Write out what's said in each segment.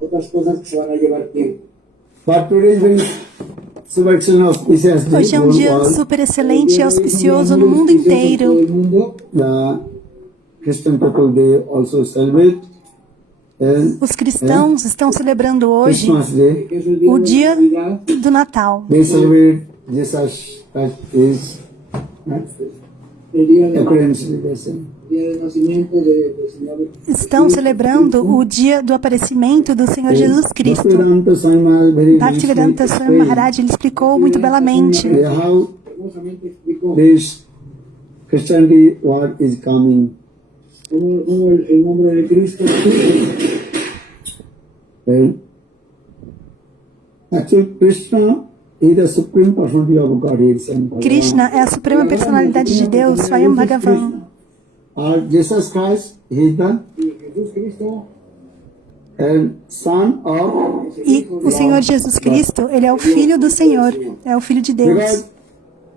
otras cosas que se van a llevar tiempo. But today is very super excellent auspicious day Hoje é um for dia all. super excelente e auspicioso no mundo inteiro. The Christian people they also celebrate Os cristãos estão celebrando hoje Christmas Day. o dia do Natal. They celebrate Jesus Christ is El día de appearance. They say. día del nacimiento del Señor. Estão celebrando o dia do aparecimento do Senhor Jesus Cristo. Bhaktivedanta Swami Maharaj very Bhaktivedanta nicely Swami Maharaj ele explicou muito belamente explained how Hermosamente explicó this Christianity war is coming. cómo el nombre de Cristo Well, actually, Krishna is the supreme personality of Godhead. Krishna é a suprema personalidade de Deus, Swayam Bhagavan. Jesus Christ, he is the Jesús Cristo son of E o Senhor Jesus Cristo, ele é o Filho do Senhor, é o Filho de Deus. because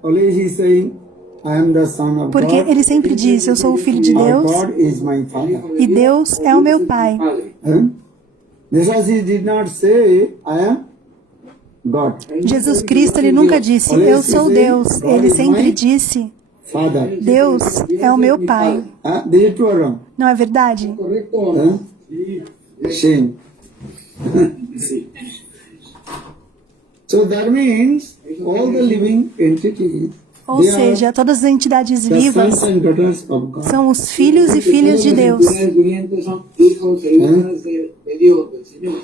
always he is saying, I am the son of Porque God. ele sempre diz, eu sou o Filho de Or Deus God is my father. e Deus é o meu Pai. Padre. Jesus he did not say, I am God. Jesus Cristo, ele nunca disse, eu sou Deus. Ele sempre disse, Father. Deus é o meu Pai. This is true or wrong? Não é verdade? Correcto o no? Shame. So that means all the living entities, Ou seja, todas as entidades the vivas sons and daughters of God. são os filhos e filhas de Deus. Todas las entidades vivientes son hijos e hijas de Dios, del Señor.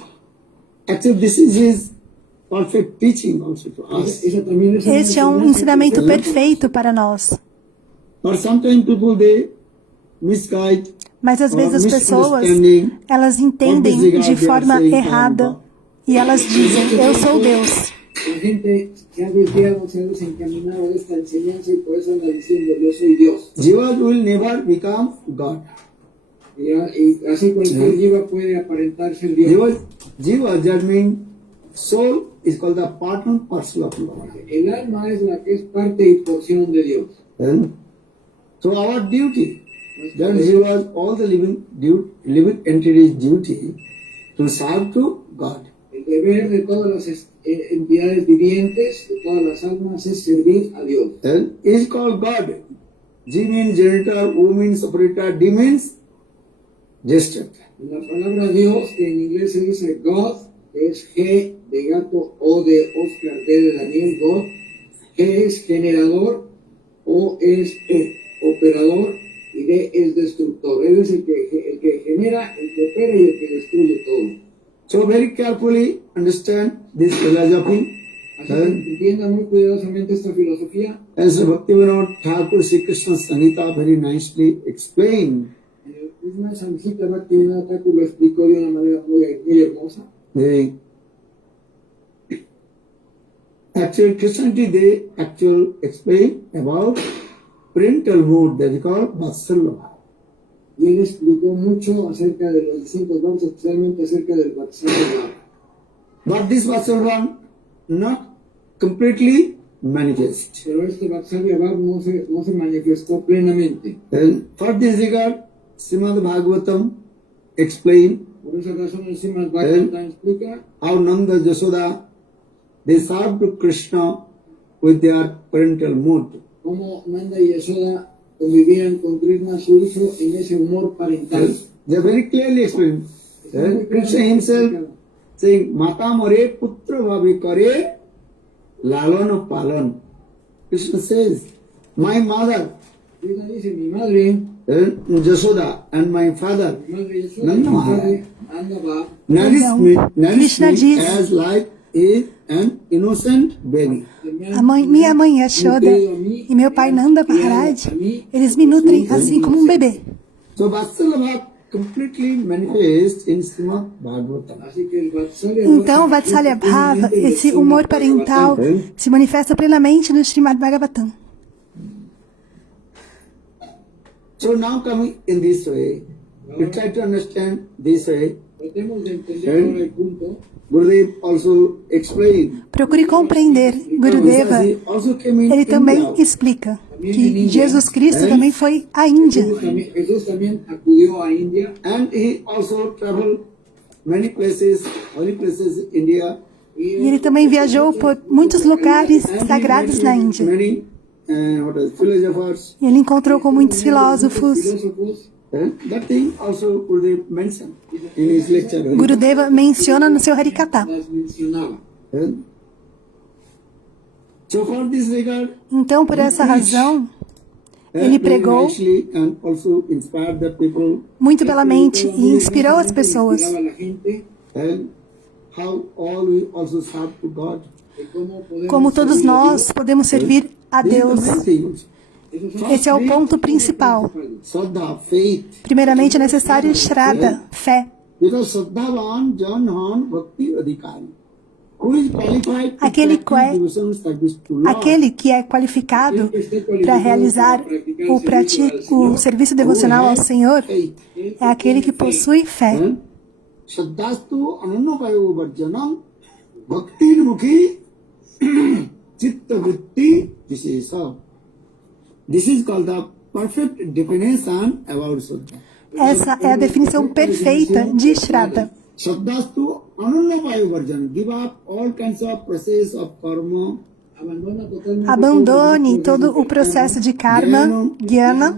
Actually, this is his perfect teaching also to us. Esa también es una Este é um ensinamento perfeito para nós. But sometimes people they misguide. Mas às vezes as pessoas, elas entendem de forma errada e elas dizem, eu sou Deus. La gente se ha desviado, se ha desencaminado de esta enseñanza y por eso anda diciendo yo soy Dios. Jiva will never become God. Y así cualquier jiva puede aparentar ser Dios. Jiva, that means soul is called the part and parcel of Lord. El alma es la que es parte y porción de Dios. So our duty, that Jiva, all the living entities' duty to serve to God. El deber de todas las entidades vivientes, de todas las almas, es servir a Dios. Is called God. G means generator, O means operator, D means gesture. La palabra Dios, que en inglés se dice God, que es G de gato, O de Oscar, D de Daniel, God. G es generador, O es operador y D es destructor. Él es el que genera, el que opera y el que destruye todo. So very carefully understand this philosophy. Así que entiendan muy cuidadosamente esta filosofía. As Bhaktivinoda Thakur Sri Krishna Sanhita very nicely explained. Una Samhita Bhaktivinoda Thakur lo explicó de una manera muy hermosa. The actual Christianity they actually explain about parental mood that is called Vatsalya. Y él explicó mucho acerca de los distintos dones, especialmente acerca del Vatsalya. But this Vatsalya not completely manifest. Pero este Vatsalya no se manifestó plenamente. And for this regard, Srimad Bhagavatam explain Por esa razón el Srimad Bhagavatam explica how Nanda Yasoda they served to Krishna with their parental mood. cómo Nanda y Yasoda convivían con Krishna, su hijo, en ese humor parental. They very clearly explain. Krishna himself saying, Mata more putra bhavi kare lalana palan. Krishna says, my mother, Krishna dice, mi madre, Yasoda, and my father, mi madre Yasoda, Nanda mi Maharaj, padre, Nanda va, nourished Krishna me diz- as like an innocent baby. Minha mãe Yashoda e meu pai Nanda Maharaj, eles me nutrem assim como um bebê. So Vatsalya completely manifests in Srimad Bhagavatam. Así que el Vatsalya Então, Vatsalya Bhava, esse humor parental, se manifesta plenamente no Srimad Bhagavatam. So now coming in this way, we try to understand this way. tratemos de entender ahora el punto. Gurudev also explained. Procure compreender. Gurudeva, He also came in ele também India. explica que Jesus Cristo também foi à Índia. Jesús también acudió a India And he also traveled many places, holy places, India. E ele também viajou por muitos lugares sagrados na Índia. Many philosophers. E ele encontrou com muitos filósofos. That thing also Gurudev mentioned in his lecture. Gurudeva menciona no seu Harikatha. So for this regard, Então, por essa razão, ele pregou and also inspired the people, muito belamente e inspirou as pessoas. and how all we also serve to God. Como todos nós podemos servir a This is Deus. the main thing. Esse é o ponto principal. Shraddha, faith. Primeiramente é necessário Shraddha, fé. Because Shraddhavan Janhan Bhakti Adhikari. Who is qualified to Aquele practice devotional service to Lord? Aquele que é qualificado para realizar o serviço devocional ao Senhor é aquele que possui fé. Shraddhastu anannavayo varjanam bhaktir mukhi chitta vritti vishesa. This is called the perfect definition about Shraddha. Essa é a definição perfeita de Shraddha. Shraddhastu anannavayo varjanam. Give up all kinds of process of karma. Abandone todo o processo de karma, jnana,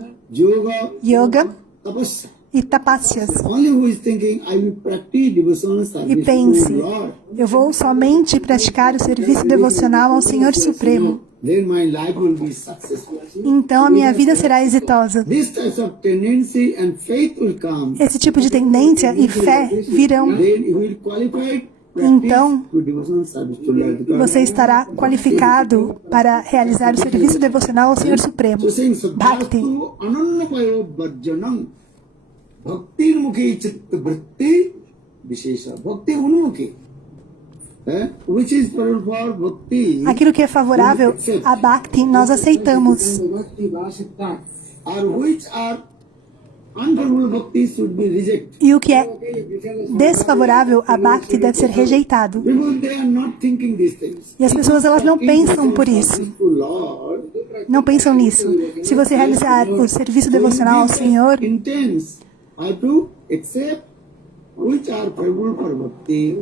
yoga Tapasya. e tapásias. Only who is thinking, I will practice devotional E service pense, to Lord, eu vou somente praticar o serviço devocional ao Senhor Supremo. then my life will be successful. Então a minha vida será exitosa. This type of tendency and faith will come. Esse tipo de tendência e fé virão. Then you will qualify Então, to devotional service to Lord. você estará qualificado para realizar o serviço devocional ao Senhor Supremo. So saying Bhakti. Sadhastu anannavayo bhajanam bhaktir mukhi chitta vritti vishesha. Bhakti unmukhi. Which is for bhakti. Aquilo que é favorável a Bhakti, nós aceitamos. Or which are unfavorable bhakti should be rejected. E o que é desfavorável a Bhakti deve ser rejeitado. Because they are not thinking these things. E as pessoas elas não pensam por isso. To Lord, Não pensam nisso. Se você realizar o serviço devocional ao Senhor, intense. I to accept which are favorable for bhakti.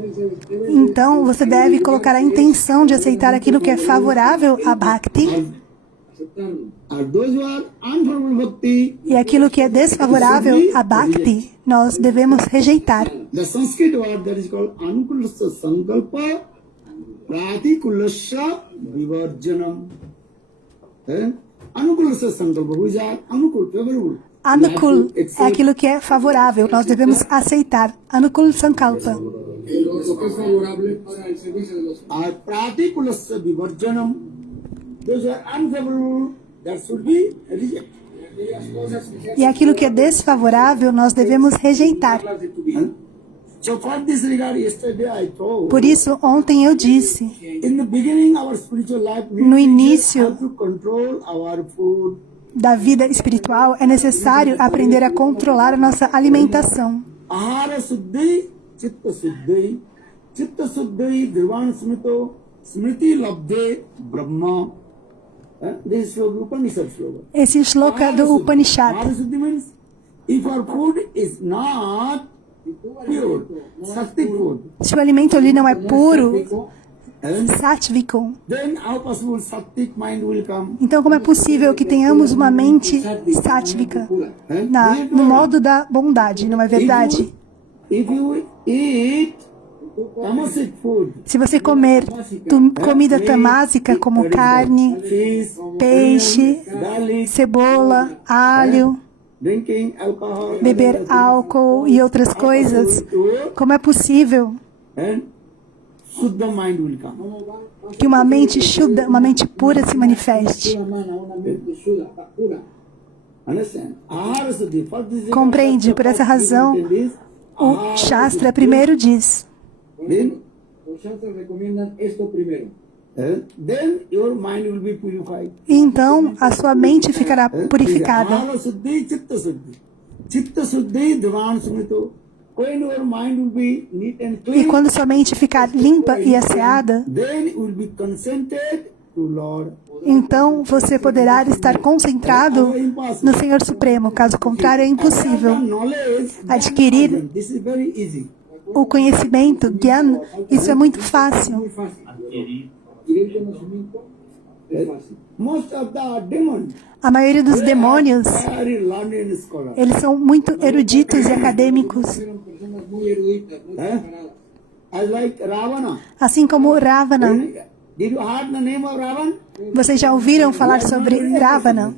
então você deve colocar a intenção de aceitar aquilo que é favorável a Bhakti Or those who are unfavorable bhakti. e aquilo que é desfavorável a Bhakti, nós devemos rejeitar. The Sanskrit word that is called anukulasya sankalpa pratikulasya vivarjanam. Anukulasya sankalpa, which are anukul, favorable. Anukul é aquilo que é favorável, nós devemos aceitar. Anukul Sankalpa. Lo que es favorable para el servicio de los Or pratikulasya vivarjanam. Those are unfavorable, that should be rejected. E aquilo que é desfavorável, nós devemos rejeitar. So for this regard, yesterday I told, Por isso, ontem eu disse, in the beginning our spiritual life, we no início have to control our food. da vida espiritual, é necessário aprender a controlar a nossa alimentação. Ahara suddhi, chitta suddhi, dhruvan smrito, smriti labde brahma. This is Upanishad slogan. Esse shloka do Upanishad. Ahara suddhi means, if our food is not pure, sattvic food, Se o alimento ali não é puro, sátviko, then how possible sattvic mind will come? então como é possível que tenhamos uma mente sátvika no modo da bondade, não é verdade? If you eat tamasic food, Se você comer comida tamásica como carne, fish, peixe, garlic, cebola, alho, drinking alcohol, beber álcool e outras coisas, como é possível and Shuddha mind will come. que uma mente Shuddha, uma mente pura se manifeste? Understand? Ahara Suddhi. For this Compreende? Por essa razão, o Shastra primeiro diz, then, Los Shastras recomiendan esto primero. then your mind will be purified. então a sua mente ficará purificada. Ahara Suddhi, Chitta Suddhi. Chitta Suddhi, Dhruvan Smrito. When your mind will be neat and E clean, quando sua mente ficar limpa e asseada, then you will be consented to Lord. então você poderá estar concentrado no Senhor Supremo. Caso contrário, é impossível Knowledge, adquirir this is very easy. o conhecimento, Gyan, isso é muito fácil. Muy fácil. Adquirir conocimiento es fácil. Most of the demons A maioria dos demônios, very learned scholars. eles são muito eruditos e acadêmicos, Eran personas muy eruditas, muy preparadas. As like Ravana. assim como Ravana. Did you heard the name of Ravana? Vocês já ouviram falar sobre Ravana?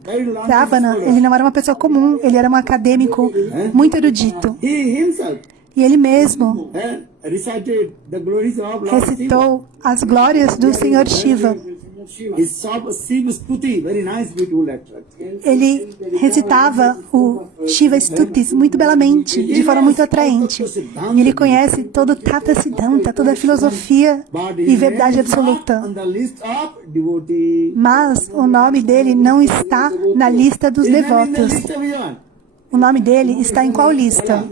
Ravana, ele não era uma pessoa comum, ele era um acadêmico muito erudito. He himself E ele mesmo recited the glories of Lord Shiva. recitou as glórias do Senhor Shiva. He saw Shiva Stuti, very nice, beautiful lecture. Ele recitava o Shiva Stutis muito belamente, de forma muito atraente. E ele conhece todo o Tata Siddhanta, toda a filosofia e verdade absoluta. On the list of devotees. Mas o nome dele não está na lista dos His name in the devotos. list of what? O nome dele está em qual lista?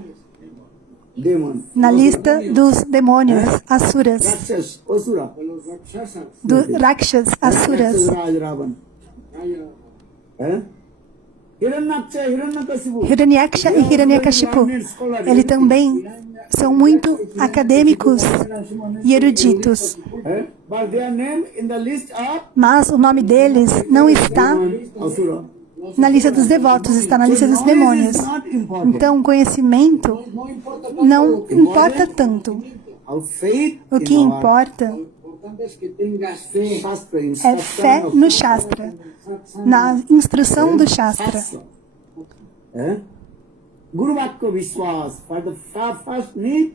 Demon. Na lista dos demônios, asuras, Rakshas, Asura. De los rakshasas. do Rakshas, asuras. Raj Ravan. Hiranyaksha, Hiranyakashipu. Hiranyaksha e Hiranyakashipu, eles também são muito acadêmicos e eruditos. But their name in the list of Mas o nome deles não está Asura. na lista dos devotos, está na lista dos demônios. Not important. Então, o conhecimento No importa não importa tanto. Our faith O que in our importa Lo importante es que tengas fe. Shastra, é instruction fé of no Shastra, na instrução do Shastra. Shastra. Guru Vakya Vishwas. For the first need,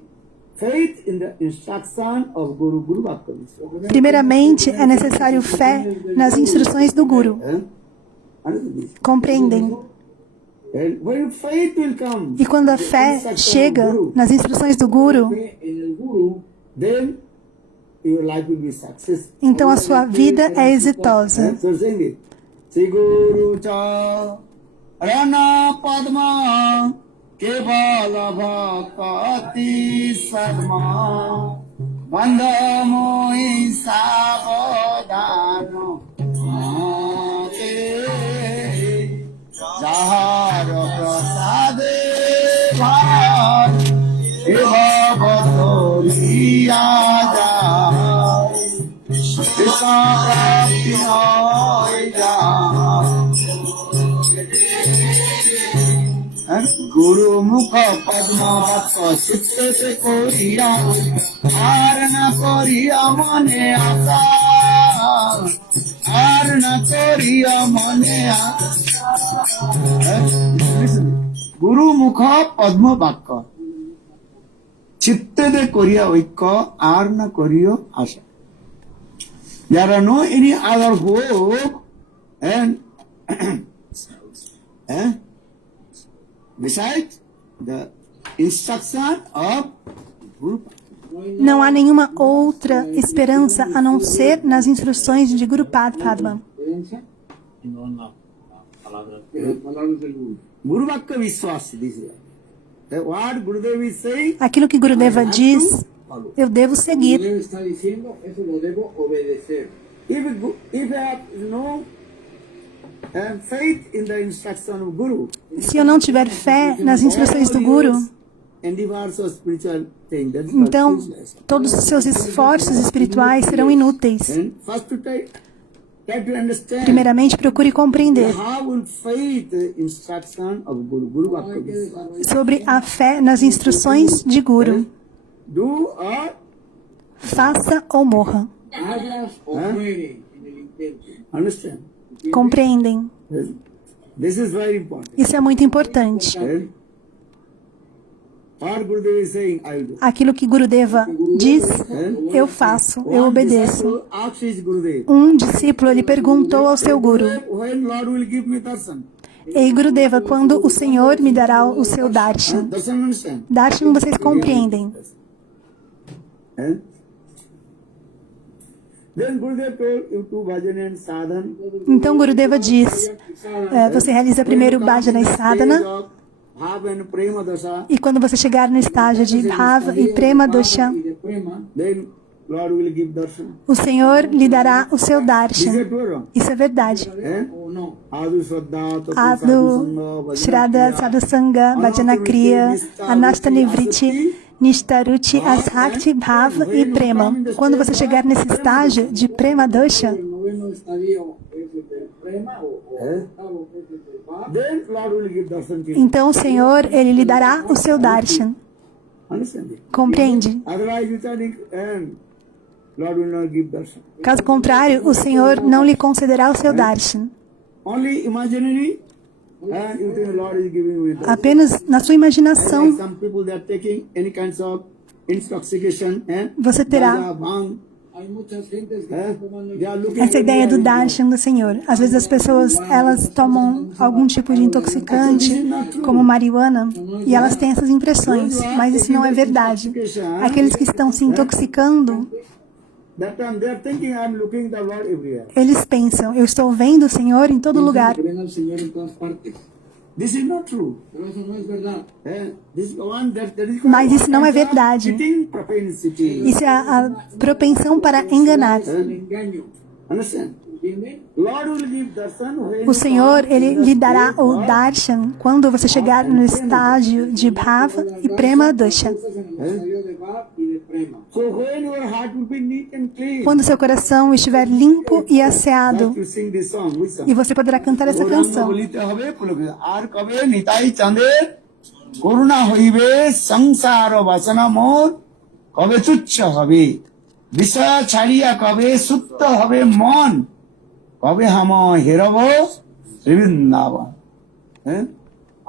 faith in the instruction of Guru Vakya Vishwas. Primeiramente, é necessário fé nas instruções do Guru. Understand this? Compreendem? And when faith will come, E quando a fé chega nas instruções do Guru, Fe en el guru. then your life will be successful. então a sua vida é exitosa. So saying it. Sri Guru Cha Rana Padma Kevala Bhakati Sadma Bandha Mohi Sagodano Jahar Prasade Bhar Eva Bhatori Aja Krishna Prapti Hoya Guru Mukha Padma Bhatta Chitta Se Koriya Arna Koriya Mane Asa Arna Koriya Mane Asa Guru Mukha Padma Bhatta Chitta De Koriya Oikka Arna Koriya Asa. There are no any other hope and besides the instruction of Guru. Não há nenhuma outra esperança a não ser nas instruções de Guru Padma. Creencia. Las palabras del guru. Guru Vakya Vishwas, this is the word Gurudev is saying. Aquilo que Gurudeva diz, eu devo Como seguir. él está diciendo, eso lo debo obedecer. If I have no faith in the instruction of Guru, Se eu não tiver fé nas instruções do Guru, endeavors of spiritual thing, that is então useless. todos os seus esforços espirituais serão inúteis. And first to try to understand Primeiramente, procure compreender how will faith instruction of Guru Vakya Vishwas. sobre a fé nas instruções de Guru. Do or Faça ou morra. Hagas o muere en el intento. understand? Compreendem? This is very important. Isso é muito importante. What Gurudev is saying, I will do. Aquilo que Gurudeva diz, eu faço, eu obedeço. Disciple asks his Gurudev, Um discípulo ele perguntou ao seu Guru: when Lord will give me darshan? Ei Gurudeva, quando o Senhor me dará o seu darshan? Darshan understand? Darshan vocês compreendem. Then Gurudev told you to bhajan and sadhan. Então Gurudeva diz, você realiza primeiro bhajana e sadhana, Bhav and prema dasha. e quando você chegar no estágio de Bhava e Prema Dosha, Y de prema, Then Lord will give darshan. o Senhor lhe dará o seu Is darshan. it true? Isso é verdade. ¿O no? Adu Shraddha, Tatu Adu, Shraddha, Sadhusanga, Bhajana Kriya, Anasta Nivriti, Nishtaruchi, Ashakti, Bhav e Prema. Quando você chegar nesse estágio de Prema Dosha, El noveno estadio es el del prema o octavo es el del bhav. then Lord will give darshan to you. então o Senhor, Ele lhe dará o seu darshan. Understand it? Compreende? Otherwise, you think, and Lord will not give darshan. Caso contrário, o Senhor não lhe concederá o seu darshan. Only imaginary, and you think Lord is giving you darshan. Apenas na sua imaginação, Like some people that are taking any kinds of intoxication and você terá gaja, bhang, Hay muchas gentes que están tomando they are looking essa ideia do darshan do Senhor. Às vezes as pessoas, elas tomam algum tipo de intoxicante, como marihuana, e elas têm essas impressões, mas isso não é verdade. Aqueles que estão se intoxicando, that time they are thinking I'm looking the Lord everywhere. eles pensam, eu estou vendo o Senhor em todo lugar. que ven al Señor en todas partes. This is not true. Pero eso no es verdad. This is one that is Mas isso não é verdade. cheating propensity. Isso é a propensão para enganar. El engaño. Understand? ¿Entienden? Lord will give darshan when O Senhor, Ele lhe dará o darshan quando você chegar no estágio de Bhava e Prema Dosha. Estás en el estadio de bhav y de prema. So when your heart will be neat and clean, Quando seu coração estiver limpo e asseado, you sing this song. Which song? e você poderá cantar essa canção. বলিতে হবে পুলকে আর কবে নিতাই চাঁদের করুণা হইবে সংসার বাসনা মোর কবে তুচ্ছ হবে বিষয় ছাড়িয়া কবে সুপ্ত হবে মন কবে হাম হেরব Vrindavan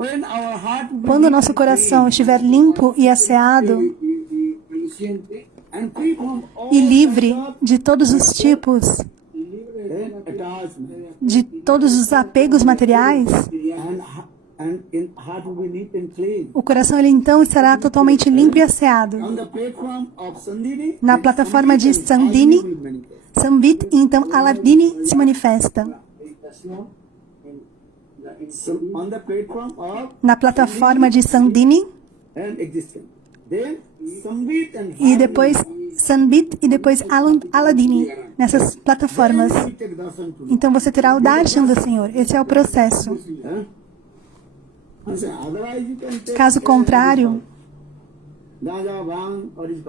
When our heart will be Quando o nosso coração estiver limpo e asseado Y reluciente and free from all e livre de todos os tipos, attachment de todos os apegos materiais, and in heart will be neat and clean. o coração ele então estará totalmente limpo e asseado. On the platform of Sandini, Na plataforma de Sandini, will manifest. Sambit e então Aladini se manifesta. meditación en la So on the platform of Na plataforma de Sandini and existence. Then Sambit and e depois Sambit e depois Aladini nessas plataformas. take darshan to Então você terá o darshan do Senhor. Esse é o processo. Otherwise you can take Caso contrário, gaja, bhang, or is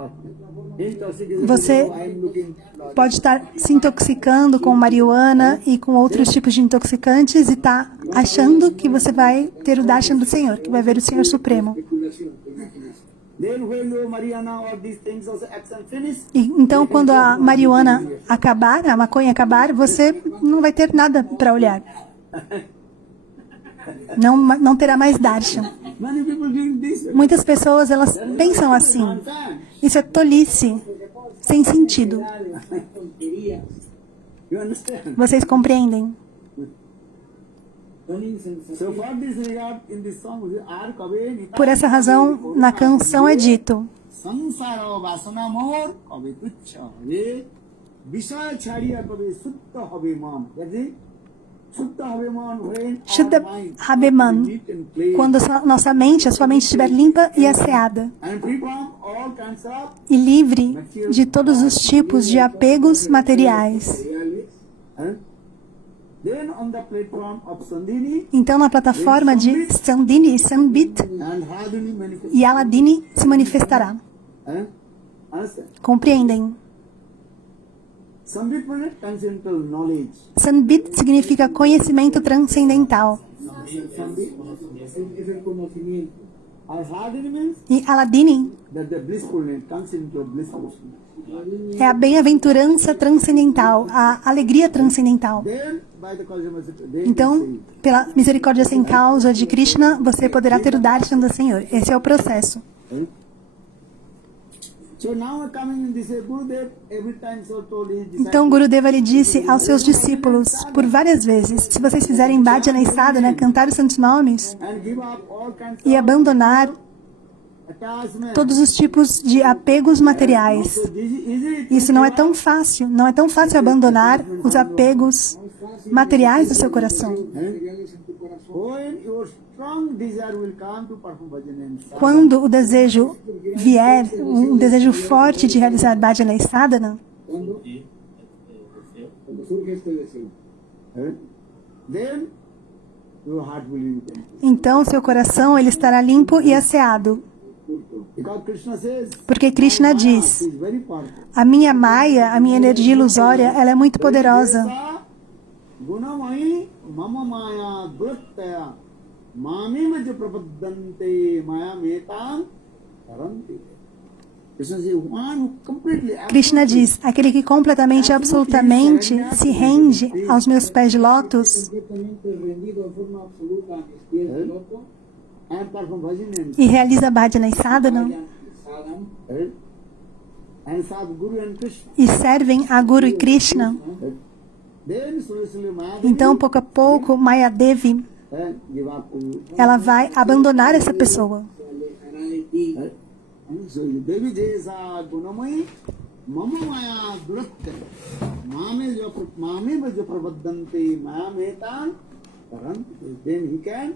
intoxication. Você I am looking pode estar se intoxicando com marihuana e com outros tipos de intoxicantes e tá achando que você vai ter o darshan do Senhor, que vai ver o Senhor Supremo. especulación, te imaginas. then when your Mariana or these things also action finish, E então, quando a marihuana acabar, a maconha acabar, você não vai ter nada para olhar. Não terá mais darshan. many people doing this. Muitas pessoas, elas pensam assim. Isso é tolice, sem sentido. Tonterías, You understand? Vocês compreendem? son insensaciones. So for this regard in this song, ar kabe nita Por essa razão, na canção é dito: samsara vasana mor kabe tuchha hobe বিষয় ছাড়িয়া কবে শুদ্ধ হবে মন বুঝলি শুদ্ধ হবে মন when Shuddha Habeman, neat and clean quando nossa mente, a sua mente estiver limpa e asseada, and free from all kinds of e livre de todos os tipos de apegos materiais. eh? Then on the platform of Sandini Então, na plataforma de Sandini e Sambit, and Hadini manifest. e Aladini se manifestará. Understand? Compreendem? Sambit means transcendental knowledge. Sambit significa conhecimento transcendental. Es el conocimiento. Or Hadini means E Aladini that the blissfulness, transcendental blissfulness. é a bem-aventurança transcendental, a alegria transcendental. Then by the cosmos, then Então, pela misericórdia sem causa de Krishna, você poderá ter o darshan do Senhor. Esse é o processo. So now coming in this Gurudev every time so told his disciples. Então, Gurudeva lhe disse aos seus discípulos, por várias vezes, se vocês fizerem bhajana e sadhana, cantar os santos nomes And give up all kinds e of abandonar attachment. todos os tipos de apegos materiais. So this is Isso não é tão fácil. Não é tão fácil abandonar os apegos materiais do seu coração. Materiales en tu corazón. when your strong desire will come to perform bhajan and sadhana, Quando o desejo vier, um desejo forte de realizar bhajana e sadhana, Cuando surge este deseo. then your heart will be empty. então seu coração ele estará limpo e asseado. Because Krishna says, Porque Krishna Maya diz, is very powerful. a minha Maya, a minha energia ilusória, ela é muito poderosa. Gunamai mama maya durataya mamima jo prapaddante maya metam taranti. Krishna says, one who completely Krishna diz, aquele que completamente, absolutamente se rende aos meus pés de lótus Completamente rendido en forma absoluta a mis pies de loto, and perform bhajan e realiza bhajana e sadhana vayan y sadhan, and Sadguru and Krishna. e servem a Guru e Krishna, Then slowly Maya então pouco a pouco Maya Devi give up to you. ela vai abandonar essa pessoa. se alejará de ti. And so Devi Jesa Gunamai Mama Maya Duratte Mame jo prapaddante maya metam taranti. Then he can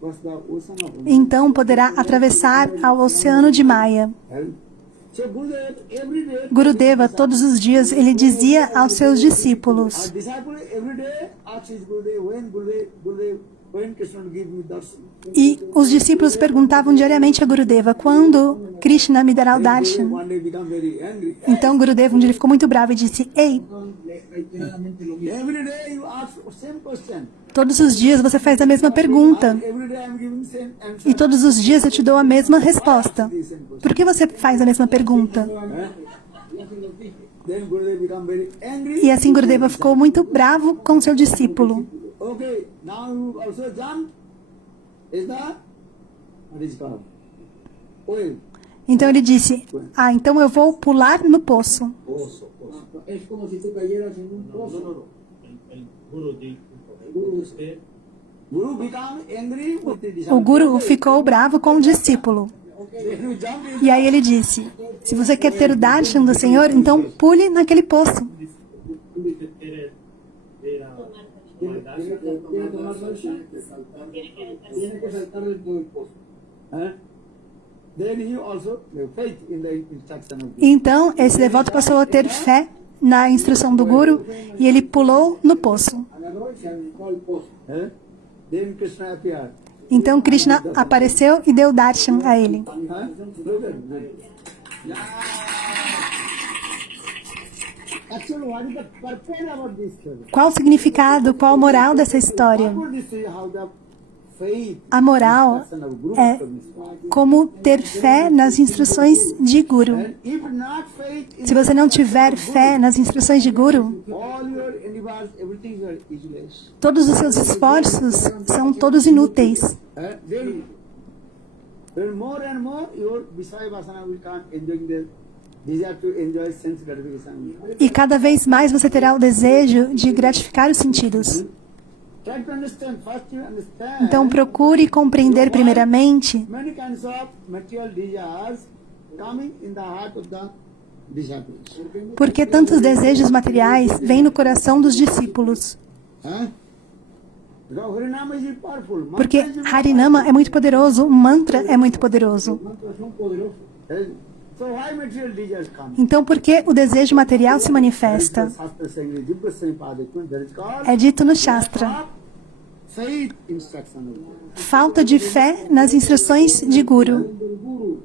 cross the ocean of Então poderá atravessar ao oceano de Maya. So Gurudev every day Gurudeva, todos os dias, ele dizia aos seus discípulos, our disciple every day asks his Gurudev when Krishna will give me darshan. e os discípulos perguntavam diariamente a Gurudeva, quando Krishna me dará o darshan? One day become very angry. Então Gurudeva, um dia ele ficou muito bravo e disse, ei, Reiteradamente lo mismo. Every day you ask same question. todos os dias você faz a mesma pergunta, Every day I'm giving same answer. e todos os dias eu te dou a mesma resposta. Por que você faz a mesma pergunta? Then Gurudev become very angry. E assim Gurudeva ficou muito bravo com seu discípulo. Okay, now you also jump. Is that what is called? Oil. Então ele disse, então eu vou pular no poço. Es como si tú cayeras en un pozo. El guru dijo, usted Guru become angry with the O disciple. Guru ficou bravo com o discípulo. Then you jump in. E aí ele disse, se você quer ter o darshan do Senhor, então pule naquele poço. tú dices que eres era maldad. Quiere tomar darshan, tiene que saltar dentro del pozo. Then he also have faith in the instruction of Guru. Então esse devoto passou a ter fé na instrução do Guru e ele pulou no poço. Agarró y se aventó al pozo. Then Krishna appeared. Então Krishna apareceu e deu darshan a ele. Look at Actually, what is the purpose about this story? Qual o significado, qual a moral dessa história? Purpose this is how the faith A moral instruction of Guru é becomes. como ter fé nas instruções de Guru. And if not faith in Se você não tiver fé nas instruções de Guru, all your endeavors, everything is useless. todos os seus esforços são todos inúteis. Then more and more your Visaya Vasana will come enjoying the desire to enjoy sense gratification. E cada vez mais você terá o desejo de gratificar os sentidos. Try to understand. First you understand. Então procure compreender primeiramente Many kinds of material desires coming in the heart of the disciples. por que tantos desejos materiais vêm no coração dos discípulos. Because Harinama is powerful. Mantra Porque is powerful. Harinama é muito poderoso, o mantra é muito poderoso. Mantras son poderosos. So why material desires come? Então por que o desejo material se manifesta? Shastra saying, Jibba saying, Padakun, that is called É dito no Shastra. faith instruction of Guru. Falta de fé nas instruções de Guru. Del Guru.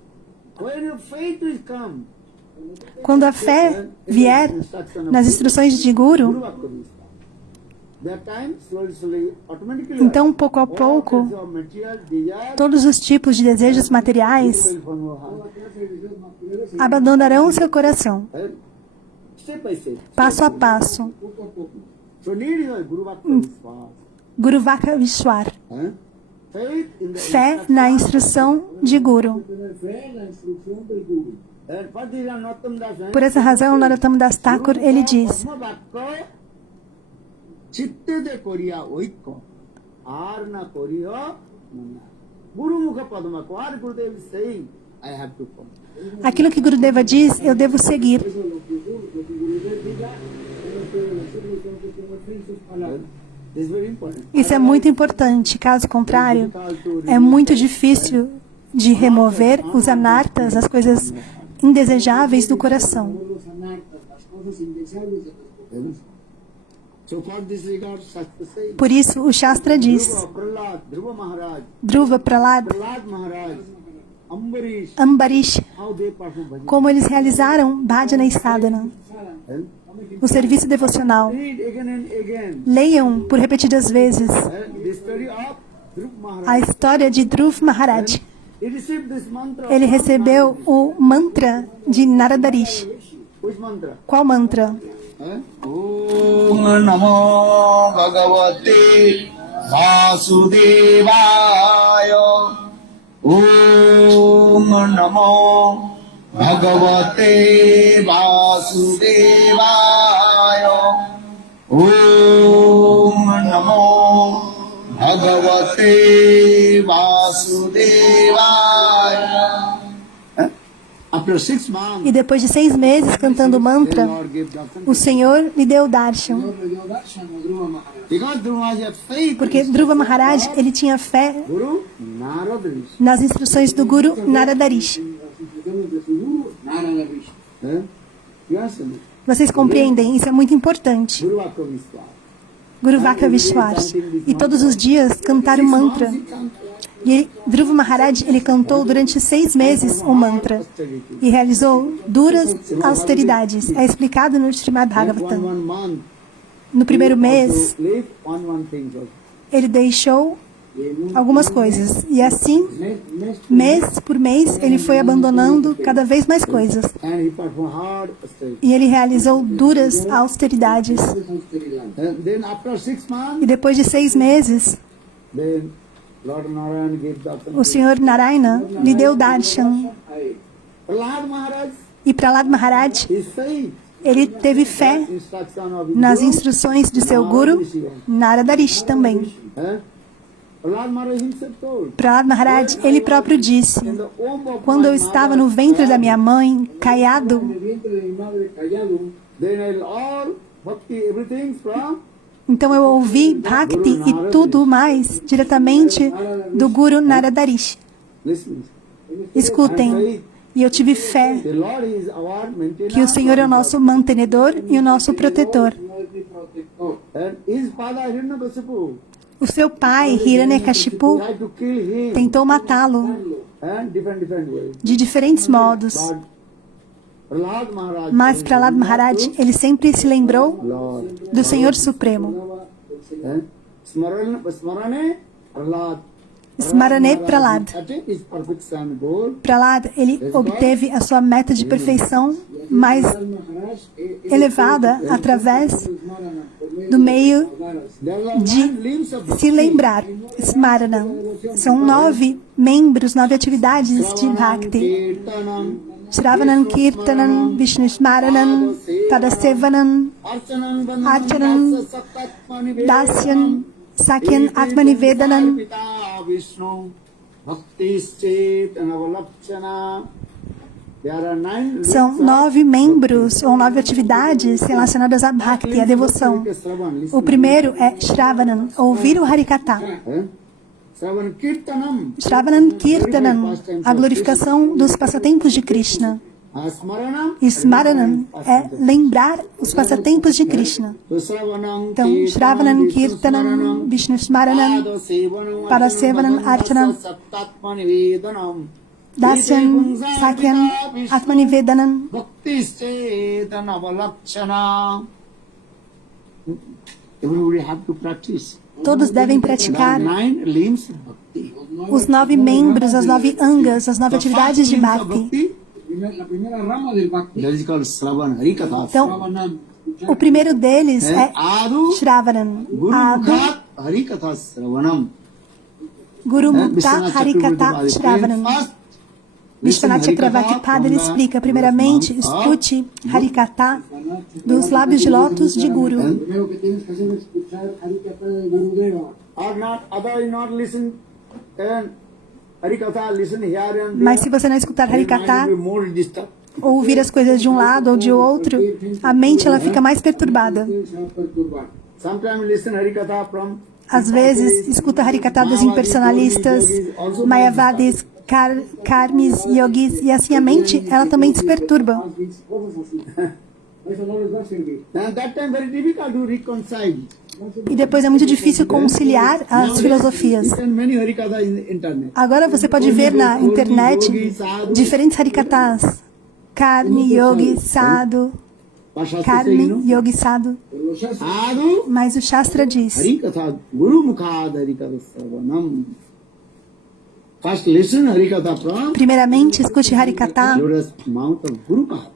When your faith will come, Quando a fé vier nas instruções de Guru, Guru Vakya will start. That time, slowly, automatically, então pouco a all pouco, kinds of material desires todos os tipos de desejos materiais will form your heart. abandonarão o seu coração, Step by step. passo a passo. Poco a poco. So need your Guru Vakya Vishwas. Guru Vaka Vishwar. Faith in the Fé na instrução de Guru. Tener fe en la instrucción del Guru. And what is Narottam Das? Por essa razão, Narottam Das Thakur, ele diz, Chitte de Korea Oikko, Arna Korea Muna. Guru Mukha Padma, what Gurudev is saying, I have to come. aquilo que Gurudeva diz, eu devo seguir. Eso es lo que Gurudev diga, tenemos que decirlo, tenemos que tener fe en sus palabras. This is very important. Isso é muito importante. Caso contrário, é muito difícil de remover os anartas, as coisas indesejáveis do coração. Los anartas, las cosas indeseables de nuestro corazón. So for this regard, Shastra says, Por isso, o Shastra diz, Dhruva, Prahlad, Dhruva, Prahlad, Prahlad Maharaj, Ambarish, Ambarish, how they perform bhajan. como eles realizaram Bhajana e Sadhana, o serviço devocional. Read again and again Leiam por repetidas vezes the story of Dhruva Maharaj. a história de Dhruv Maharaj. He received this mantra. Ele recebeu o mantra de Naradarish. Which mantra? Qual mantra? Om Namo Bhagavate Vasudevaya. Om Namo Bhagavate Vasudevaya. Om Namo Bhagavate Vasudevaya. After 6 months, E depois de 6 meses cantando o the mantra, Lord gave darshan. o Senhor lhe deu darshan. Señor le dio darshan a Dhruva Maharaj. Because Dhruva Maharaj had faith Porque in Dhruva Maharaj, ele tinha fé Guru Naradarish. nas instruções do Guru Naradarish. Las instrucciones de su guru, Narada Rishi. Yes, Vocês compreendem? Isso é muito importante. Guru Vakaviswar. Guru Vaka Vishwas. E todos os dias cantar o mantra. E Dhruva Maharaj, ele cantou durante 6 meses o mantra. E realizou duras austeridades. É explicado no Srimad Bhagavatam. One month, No primeiro mês, live one thing. Also. ele deixou algumas coisas. E assim, mês por mês, ele foi abandonando cada vez mais coisas. And he performed hard study. E ele realizou duras austeridades. Austeridad. And then after 6 months, E depois de 6 meses, then Lord Narayan gave darshan. o Senhor Narayana lhe deu darshan. A él. Prahlad Maharaj, E Prahlad Maharaj, his faith, ele teve fé instruction of his nas Guru, instruções de seu Guru Naradarish também. Prahlad Maharaj himself told, Prahlad Maharaj, ele próprio disse, in the womb of quando eu my estava mother, no ventre da minha mãe, caiado, En el vientre de mi madre callado, then I'll all bhakti, everything from então eu ouvi Bhakti e tudo mais diretamente do Guru Naradarish. listen. Escutem, e eu tive fé The Lord is our maintainer, que o Senhor é o nosso mantenedor e o nosso protetor. no es mi protector. and his father Hiranyakashipu O seu pai, Hiranyakashipu, tried to kill him, tentou matá-lo and different ways. de diferentes modos. But Prahlad Maharaj, Mas Prahlad Maharaj, ele sempre se lembrou Lord, do Senhor Supremo. Smarane Prahlad, Smarane Prahlad. attained his perfection goal. Prahlad, ele obteve a sua meta de perfeição mais Maharaj, elevada através Smarana, por medio do meio There are de 9 limbs of se lembrar. Smarana. São 9 membros, 9 atividades de Bhakti. Kirtanam, Shravanam, Kirtanam, Vishnu Smaranam, Tadasevanam, Archanam, Archanam, Satatmani Dasyan, Sakyan, Atmanivedanam. Pita Vishnu, Bhakti State, Anavalakshana. There are 9 limbs São 9 membros ou 9 atividades relacionadas a Bhakti, a devoção. O primeiro é Shravanam, ouvir o Harikatha. Shravan Kirtanam, Shravanam Kirtanam, a glorificação dos passatempos de Krishna. Smaranam, E Smaranam é lembrar os passatempos de Krishna. Shravanam, Então, Shravanam Kirtanam, Vishnu Smaranam, Parasevanam, Archanam, Satatmani Vedanam, Dasyan, Sakyan, Atmanivedanam. Bhakti Setan Avalakshana. Everybody have to practice. Todos devem praticar 9 limbs. os 9 membros, as 9 angas, as 9 atividades de Bhakti. La primera rama del Bhakti. That is called Shravan Harikatha. Então, Shravanam. o primeiro deles é Adu Shravanam, Guru Adu, Mukhat Harikatha Shravanam. Guru Mukta Harikatha Shravanam. Vishwanath Chakravarti Padre explica, primeiramente, escute Harikatha dos lábios de lótus de Guru. Primero que tienes que hacer es escuchar Harikatha de Gurudeva. Or not, other not listen and Harikatha listen here and there. Mas se você não escutar Your mind Harikatha, will be more disturbed. ou ouvir as coisas de um lado ou de outro, a mente ela fica mais perturbada. Se va a perturbar. Sometimes listen Harikatha from Às vezes, escuta Harikatha dos impersonalistas, Mayavadis, Karmis, Yogis, e assim a mente, ela também se perturba. Eso no les va a servir. and that time very difficult to reconcile. E depois é muito difícil conciliar as filosofias. You can many Harikatha in the internet. Agora você pode ver na internet diferentes Harikathas. Karmi, Yogi, Sadhu, Karmi, Yogi, Sadhu. Sadhu Mas o Shastra diz, Harikatha Guru Mukhad Harikatha Sarvanam. First listen Harikatha from primeiramente, escute Harikatha Lotus mouth of Guru Pad.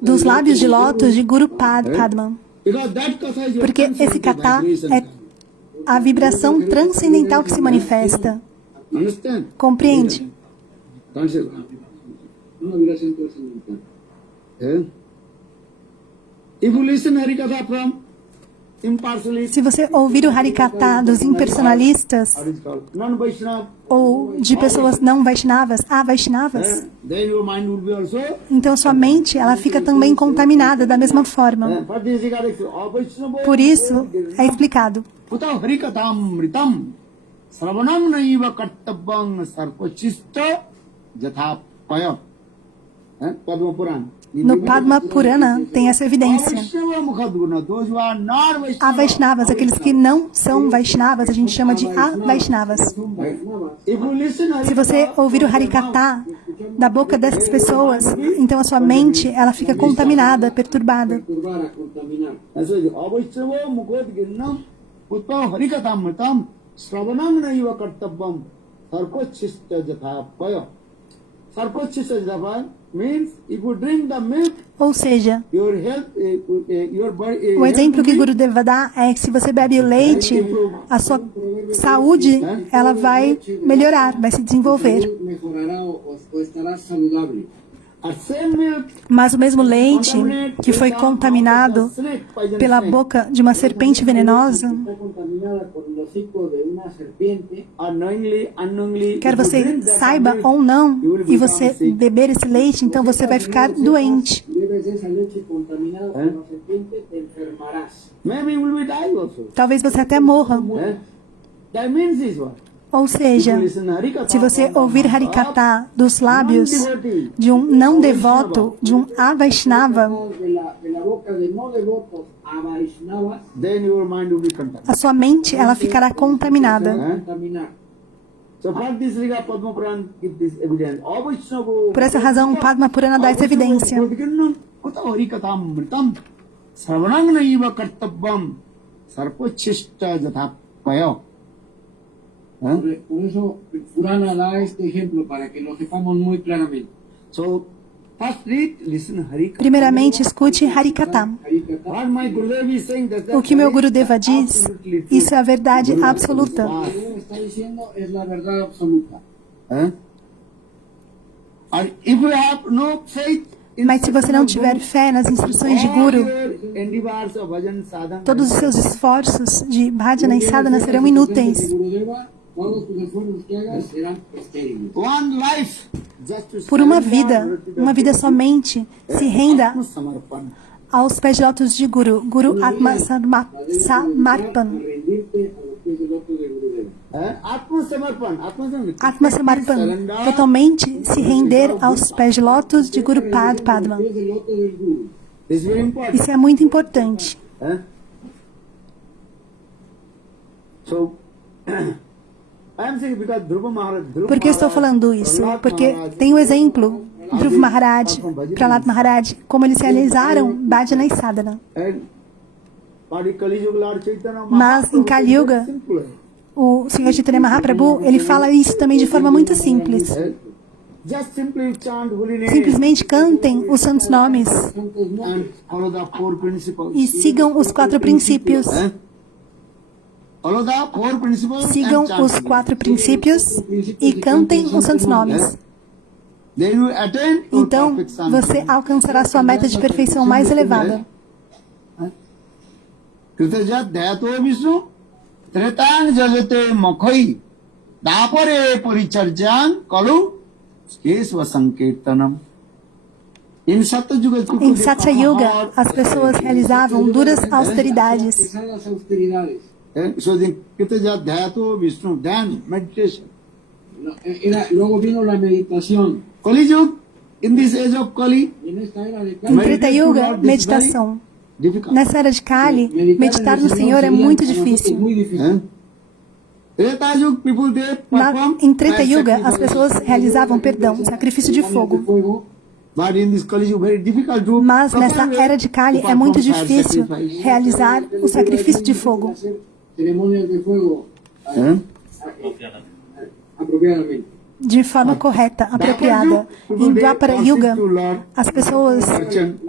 dos lábios de lótus de Guru Padma. Because that katha is your Porque esse katha vibration. é a vibração transcendental que se manifesta. Understand? Compreende? Una vibración trascendental. Eh? If you listen Harikatha from impartially, Se você ouvir o Harikatha dos impersonalistas what is called non-Vaishnava, ou de pessoas não Vaishnavas, Vaishnavas, then your mind will be also. então sua mente ela fica também contaminada da mesma forma. For this regard, Vaishnava. Por isso, é explicado. Uta Harikatham Mritam Sravanam Naiva Kartabang Sarkochista Jathapaya. Padma Purana. No Padma Purana tem essa evidência. Vaishnava Mukhadguna, those who are not Vaishnava. Avaishnavas, aqueles que não são Vaishnavas, a gente chama de Avaishnavas. If you listen Se você ouvir o Harikatha da boca dessas pessoas, então a sua mente ela fica contaminada, perturbada. Perturbar, a contaminar. Avaishnava Mukhadguna, Uta Harikatham Mritam Sravanam Naiva Kartabam Sarkochista Jathapaya. Sarkochista Jathapaya means if you drink the milk, Ou seja, your health, your body. o exemplo que Guru Deva dá é que se você bebe o leite, a sua saúde ela vai melhorar, vai se desenvolver. Mejorará o estará saludable. A same milk Mas o mesmo leite que foi contaminado pela boca de uma serpente venenosa, Está contaminada por el hocico de una serpiente. unknowingly, quer você saiba ou não, e você beber esse leite, então você vai ficar doente. Bebes esa leche contaminada por la serpiente, te enfermarás. maybe you will be die also. Talvez você até morra. That means is what? Ou seja, se você ouvir Harikatha dos lábios de um não devoto, de um Avaishnava, De la boca de no devotos a Vaishnavas, Then your mind will be contaminated. a sua mente ela ficará contaminada. contaminar. So for this regard, Padma Purana gives this evidence. Avaishnava. Por essa razão, o Padma Purana dá essa evidência. Kuta Harikatham Mritam Sravanam Naiva Kartabam Sarpochista Jathapaya. Por eso, Purana da este ejemplo para que lo sepamos muy claramente. So first read, listen Harikatha. Primeiramente, escute Harikatha. What my Gurudev is saying that O que meu Gurudeva diz, isso é a verdade absoluta. Lo que él está diciendo es la verdad absoluta. And if you have no faith in Mas se você não tiver fé nas instruções de Guru, endeavors of bhajan sadhana, todos os seus esforços de bhajana e sadhana serão inúteis. Gurudeva, todos tus esfuerzos que hagas serán estériles. one life just to Por uma vida somente, se renda samarpan. aos pés de lótus de Guru, Guru Atma Samarpan. Rendirte a los pies del otro de Gurudeva. Atma samarpan. Atma Samarpan, totalmente se render aos pés de lótus de Guru Padma. Pies del otro del Guru. This is very important. Isso é muito importante. So I am saying because Dhruva Maharaj. Por que eu estou falando isso? Porque tem o exemplo, Dhruva Maharaj, Prahlad Maharaj, como eles realizaram bhajana e sadhana. Mas em Kali Yuga, o Sr. Chaitanya Mahaprabhu, ele fala isso também de forma muito simples. Just simply chant holy name Simplesmente cantem os santos nomes and follow the four principles. e sigam os 4 princípios. Follow the four principles. Sigam and chant os holy 4 princípios e cantem os santos nomes. name. Then you attain your Então, perfection. você alcançará sua meta de perfeição mais elevada. Kritaja Dayato Vishnu Tretan Jajate Makhoi Dapare Puricharjan Kalu Kesva Sankirtanam. In Satyuga, people Em they Satya perform Yuga, hard as pessoas realizavam duras austeridades. Pesadas austeridades. So the Kitaja Dhyato Vishnu, then meditation. No, luego vino la meditación. Kali Yuga, in this age of Kali, Y en esta era de Em Kali, Treta Yuga, meditação. difficult. Nessa era de Kali, meditar no Senhor é muito difícil. Muy difícil. Treta Yuga, people they perform Em Treta fire Yuga, as sacrifice. pessoas realizavam, perdão, sacrifício de fogo. Fuego. But in this Kali Yuga, very difficult to Mas nessa proper way era de Kali to é muito perform fire difícil sacrifice. realizar o sacrifício de fogo Hacer ceremonias de fuego Eh? apropiadamente. de forma correta, apropriada. Em Dwapara Yuga, as pessoas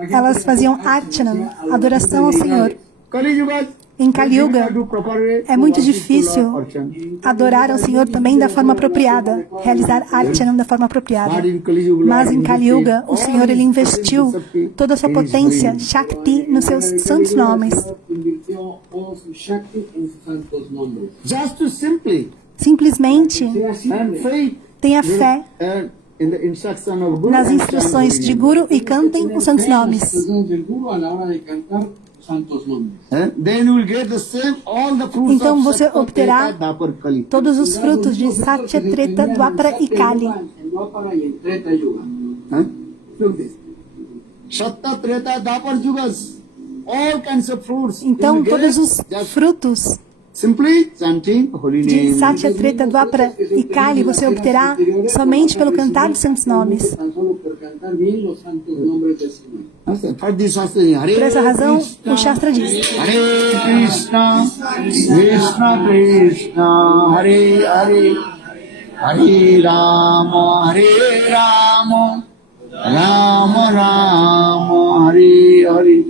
elas faziam archana, adoração ao Senhor. Kali Yuga, Em Kali Yuga, do proper way é muito to worship difícil Lord Archana. adorar ao Senhor também da forma apropriada, realizar archana da forma apropriada. But in Kali Yuga, Mas em Kali Yuga, o all Senhor ele his investiu Shakti toda a sua in his potência, name. Shakti, nos seus santos nomes. Invirtió todo su Shakti en sus santos nombres. Just to simply Simplesmente Sea and simple. faith tenha fé in the instruction of Guru nas and instruções de Guru e cantem os santos nomes. Entonces, del guru a la hora de cantar santos nombres. Then you will get the same all the fruits Então of você Satya, obterá Treta, Dwapar, Kali. todos os frutos de Satya, Treta, Dwapara e Kali. En Dwapara y en Treta Yuga. Look this. Satya, Treta, Dwapar Yugas, all kinds of fruits. Então you will todos get os just frutos simply chanting holy de name. Satya, Treta, Dwapara e Kali você obterá somente pelo cantar dos santos nomes. Tan solo por cantar bien los santos nombres del Señor. For this Shastra, Hare Por essa razão, Krishna, o Shastra diz: Hare Krishna, Krishna Krishna, Hare Hare, Hare Rama, Rama Rama, Hare Hare.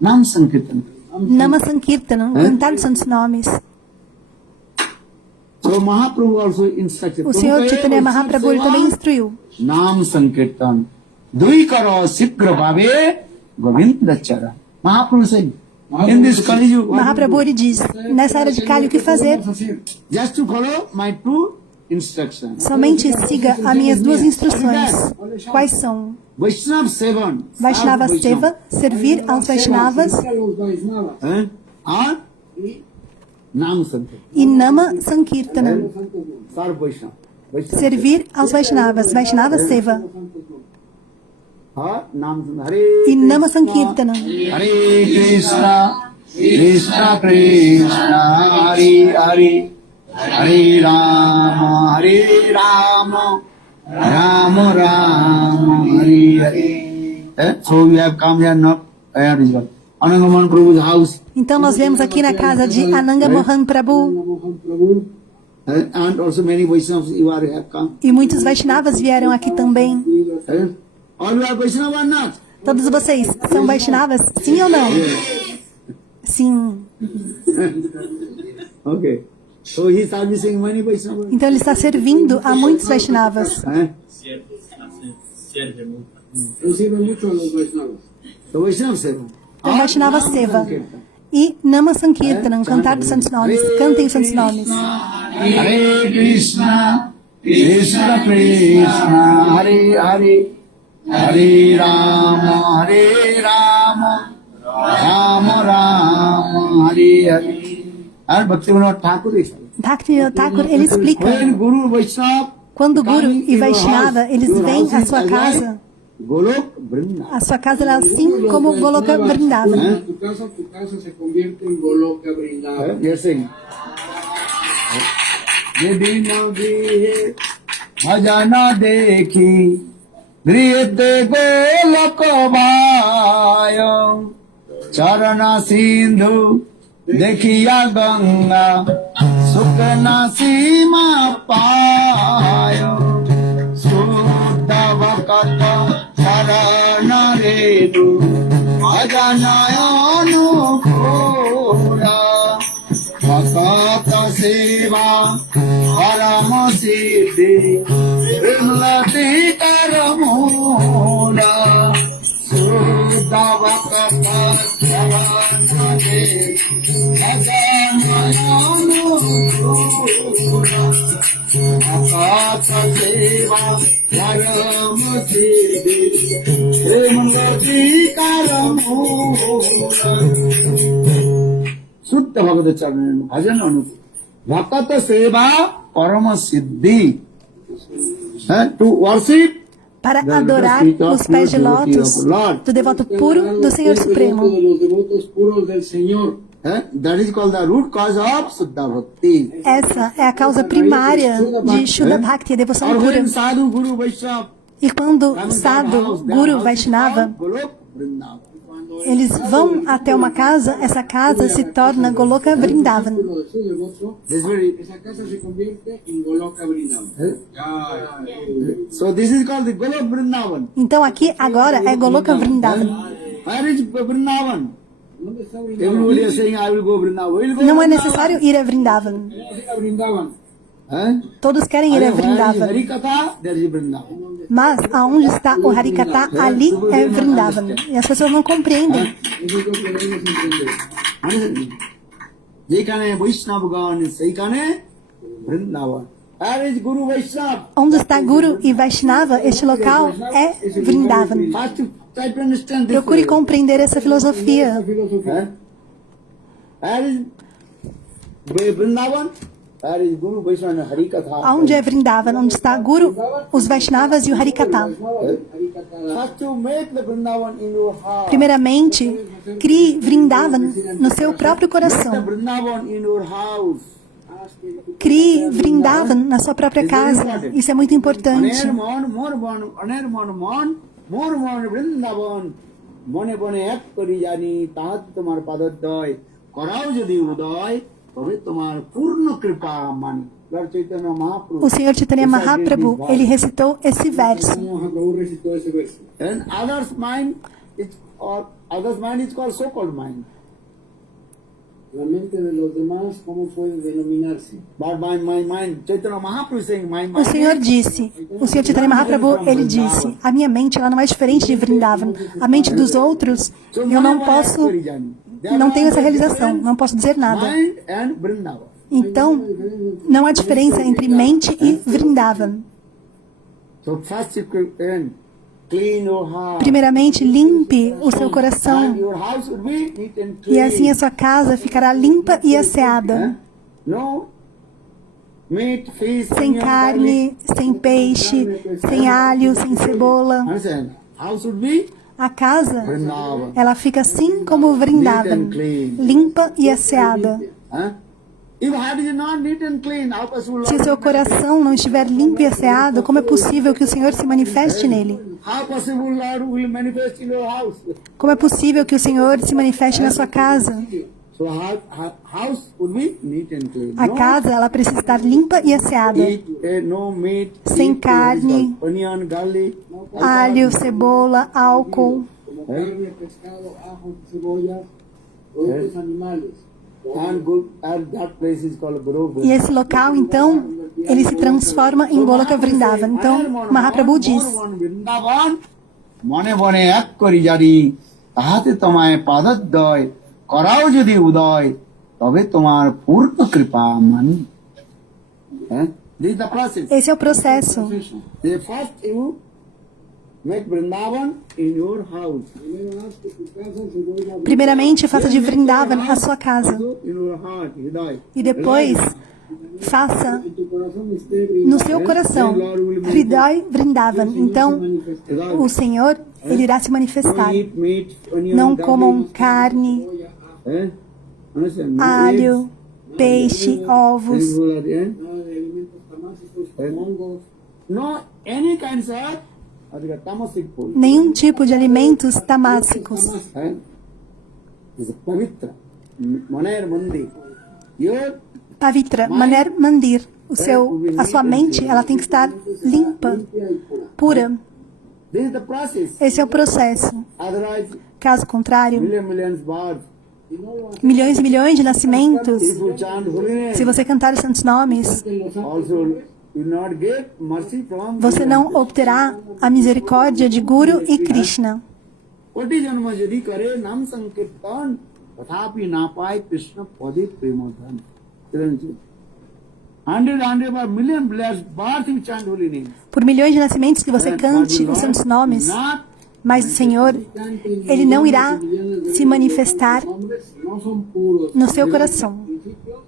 Nam Sankirtan. Nama Sankirtanam, cantar dos santos nomes. So Mahaprabhu also instructed. O Senhor Chaitanya Mahaprabhu ele também instruiu. Nam Sankirtan. Dui karo sigra bhave Govinda chara. Mahaprabhu said, in this Kali Yuga, Mahaprabhu ele diz: nessa era de Kali, o que fazer? just to follow my two instructions. Somente siga as minhas duas instruções. Quais são? Vaishnava Sevan. Vaishnava Seva, servir aos Vaishnavas, A los Vaishnavas. And Y Nam Sankirtan. e Nama Sankirtanam, los santos nombres. Sarv Vaishnava. Vaishnava. servir aos Vaishnavas, Vaishnava Seva Los santos nombres. Nam Hare e Nama Sankirtanam. Hare Krishna, Krishna Krishna, Hare Hare, Hare Rama, Rama Rama, Hare Hare. So we have come here now. Anangaman Prabhu's house, Então nós vemos aqui na casa de Ananga Mohan Prabhu Mohan Prabhu. and also many Vaishnavas you are have come. e muitos Vaishnavas vieram aqui também. All you are Vaishnava or not? Todos vocês são Vaishnavas? Sim ou não? Sim. Okay. So he is servicing many Vaishnavas. Então ele está servindo a muitos Vaishnavas. Sirve muito. Él sirve mucho a los Vaishnavas. So Vaishnava Seva. Então Vaishnava Seva e Nama Sankirtanam, cantar dos santos nomes. Cantem os santos nomes. Hare Krishna, Krishna Krishna, Hare Hare, Hare Rama, Rama Rama, Hare Hare. And Bhaktivinoda Thakur is. Bhaktivinoda Thakur, ele explica. When Guru Vaishnava, Quando Guru e Vaishnava, eles vêm à sua casa, Golok Vrinda. a sua casa é assim como Goloka Vrindavan. Tu casa se convierte en Goloka Vrindavan. Yes, saying. Yedina grihe bhajana dekhi grihete golok bhayo charana sindhu dekhiya ganga sukna sima payo sudha vakata charana redu bhajanayanu kura Vakata Seva Parama Siddhi Vimlati Karamuna Suddha Vakata Savanade Ajanayanu Kura Vakata Seva Parama Siddhi शुद्ध भगवत चरण भजन अनुकूल भक्त सेवा परम सिद्धि to worship para adorar os pés de lótus do devoto puro do Senhor Supremo. de los devotos puros del Señor. that is called the root cause of Suddha Bhakti. Essa é a causa primária de Shuddha Bhakti, a devoção और pura. when sadhu guru vaishnava E quando Sadhu, Guru, Vaishnava, Golok Vrindavan. eles vão até uma casa, essa casa se torna Goloka Vrindavan. Lo de su devoto, This very, esa casa se convierte en Goloka Vrindavan. so this is called the Golok Vrindavan. Então aqui agora é Goloka Vrindavan. Where is Vrindavan? ¿Dónde está Everybody is saying, I will go Vrindavan. Will go Não é Vrindavan. necessário ir a Vrindavan. Vrindavan? Todos querem ir a Where is Vrindavan. Harikatha? There is Vrindavan. Mas aonde está o Harikata, ali é Vrindavan. E as pessoas não compreendem. Eso es lo que debemos entender. যেখানে বৈষ্ণবগণ সেইখানে বৃন্দাবন আর ইজ গুরু বৈষ্ণব Onde está Guru e Vaishnava, este local é Vrindavan. First try to understand this Procure compreender essa filosofia. আর ইজ বৃন্দাবন আর ইজ গুরু বৈষ্ণব হরি কথা Aonde é Vrindavan? Onde está Guru, os Vaishnavas e o Harikata. First to make the Vrindavan in your heart Primeiramente, crie Vrindavan no seu próprio the coração. Vrindavan in your house Crie Vrindavan na sua própria casa. Isso é muito importante. অনের মন মোর মন অনের মন মন মোর মন বৃন্দাবন মনে বনে এক করি জানি তাহাত তোমার পাদদ্বয় করাও যদি উদয় তবে তোমার পূর্ণ কৃপা মানি Lord Chaitanya Mahaprabhu O Senhor Chaitanya Mahaprabhu, ele recitou esse verso. Mahaprabhu recitó ese verso. and others mind is or others mind is called so called mind La mente de los demás, ¿cómo puede denominarse? but my mind Chaitanya Mahaprabhu is saying my O mind Senhor disse, o Senhor Chaitanya Mahaprabhu, ele disse, a minha mente ela não é diferente de Vrindavan. A mente dos outros, eu não posso, não tenho essa realização, não posso dizer nada. mind and Vrindavan. Então, não há diferença entre mente e Vrindavan. So first you can clean your heart. Primeiramente, limpe o seu And coração, your house will be neat and e clean. assim a sua casa ficará limpa e asseada, No meat, fish, sem onion, carne, sem peixe, sem alho, sem cebola. garlic. Understand? House would be A casa, Vrindavan. ela fica assim como Vrindavan, limpa e asseada. Huh? If heart is not neat and clean, how possible? Se o seu coração não estiver limpo e asseado, como é possível que o Senhor se manifeste nele? How possible Lord will manifest in your house? Como é possível que o Senhor se manifeste na sua casa? So house would be neat and clean. A casa, ela precisa estar limpa e asseada. Eat, no meat, Sem eat, carne. onion, garlic. Alho, cebola, álcool. Como carne, pescado, ajo, cebolla, productos animales. And good, and that place is called Guru. E esse local, então, ele se transforma em Goloka Vrindavan. Então, Mahaprabhu diz, Vrindavan মনে মনে এক করি জানি তাহাতে তোমায় পাদদ্বয় করাও যদি উদয় তবে তোমার পূর্ণ কৃপা মানি This is the process. esse é o processo. The first you make Vrindavan in your house. Primero haz que tu casa se vuelva Primeiramente, faça de Vrindavan a sua casa. In your heart, Hridaya. E depois, faça en tu corazón esté no seu coração, Hriday Vrindavan. Então, o Senhor, ele irá se manifestar. Eat meat, onion, Não garlic, comam carne, understand? No alho, eggs, peixe, ovos. nada de alimentos tamásicos, hongos, No any kinds of tamasic food. Nenhum tipo de alimentos tamásicos. Is pavitra. Maner Mandi. Your Pavitra, Maner Mandir. A sua mente, ela tem que estar limpa, pura. this is the process. Esse é o processo. Otherwise, Caso contrário, millions birds. milhões e milhões de nascimentos. If you chant holy name, Se você cantar os santos nomes, also you not get mercy from. você não obterá a misericórdia de Guru e Krishna. कोटि जन्म यदि करे नाम संकीर्तन तथापि ना पाए कृष्ण पदे प्रेमोधन. 100 by million blessed birth you chant holy name. Por milhões de nascimentos que você cante os santos nomes, Not Mas o Senhor, Ele não irá se manifestar no son puros no seu coração. principios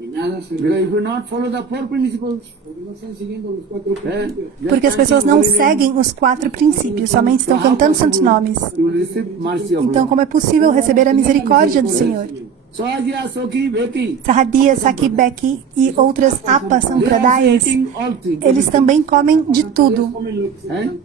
y nada se Because if you not follow the 4 principles, porque no están siguiendo los 4 principios. Porque as pessoas não seguem os 4 princípios, somente estão cantando santos nomes. you will receive mercy of Então, Lord. como é possível receber a misericórdia do Senhor? Swaja, Soki, Beki. Sahadia, Sakibeki e outras apas sampradayas, Eating all things. eles também comem de tudo.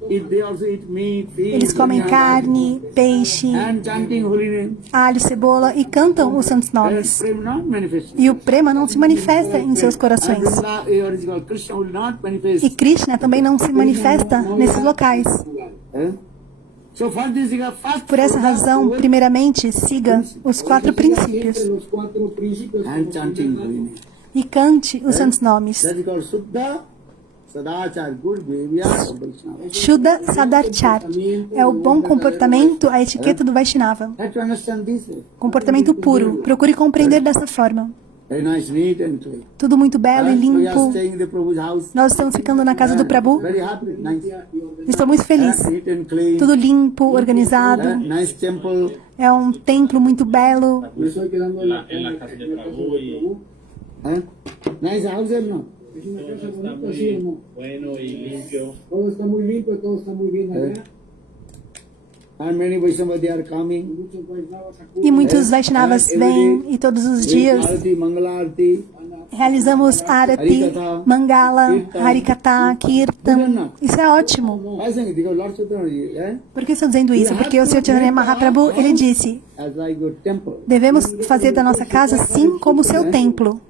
If they also eat meat, fish, Eles comem carne, peixe, and chanting holy name. alho, cebola e cantam os santos And nomes. prema not manifest. E o prema não se manifesta em seus And corações. Krishna will not manifest. E Krishna também não se manifesta nesses locais. So for this, you have first Por essa razão, primeiramente, siga os 4 princípios Los 4 principios and chanting holy name. e cante os santos nomes. That is called Suddha, Sadachar, good behavior of Vaishnava. Shuddha Sadarchar é o bom comportamento, a etiqueta do Vaishnava. Try to understand this way. Comportamento puro. Procure compreender dessa forma. Very nice, neat and clean. Tudo muito belo e We are limpo. staying in the Prabhu's house. Nós estamos ficando na casa do Prabhu. Very happy, nice. Estou muito feliz. Neat and clean. Tudo limpo, organizado. Nice temple. É um templo muito belo. me estoy quedando en la casa de Prabhu y Nice house or no? Es una casa está bonita, ¿sí o no? muy bueno y limpio. Todo está muy limpio, todo está muy bien allá. And many Vaishnavas, they are coming. Muchos Vaishnavas E muitos Vaishnavas vêm e todos os dias Arati, Mangala Arati. realizamos Arati, Mangala, Harikata, Kirtan. Isso é ótimo. I think because Lord Chaitanya, Por que estou dizendo isso? Porque o Sr. Chaitanya Mahaprabhu, ele disse, as like your temple. devemos fazer da nossa casa assim como o seu templo.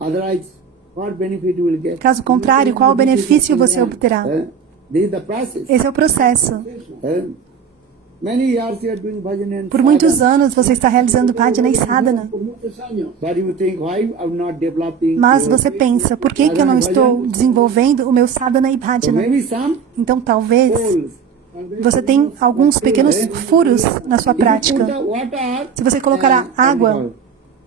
Otherwise, what benefit you will get? Caso contrário, qual benefício você obterá? This is the process. Esse é o processo. Many years you are doing bhajan and Por muitos anos você está realizando bhajana e sadhana. por muchos años. but you think why I'm not developing. Mas você pensa, por que eu não estou desenvolvendo o meu sadhana e So bhajana? maybe some Então talvez holes. você tenha alguns pequenos furos na sua If you put prática. the water Se você colocar água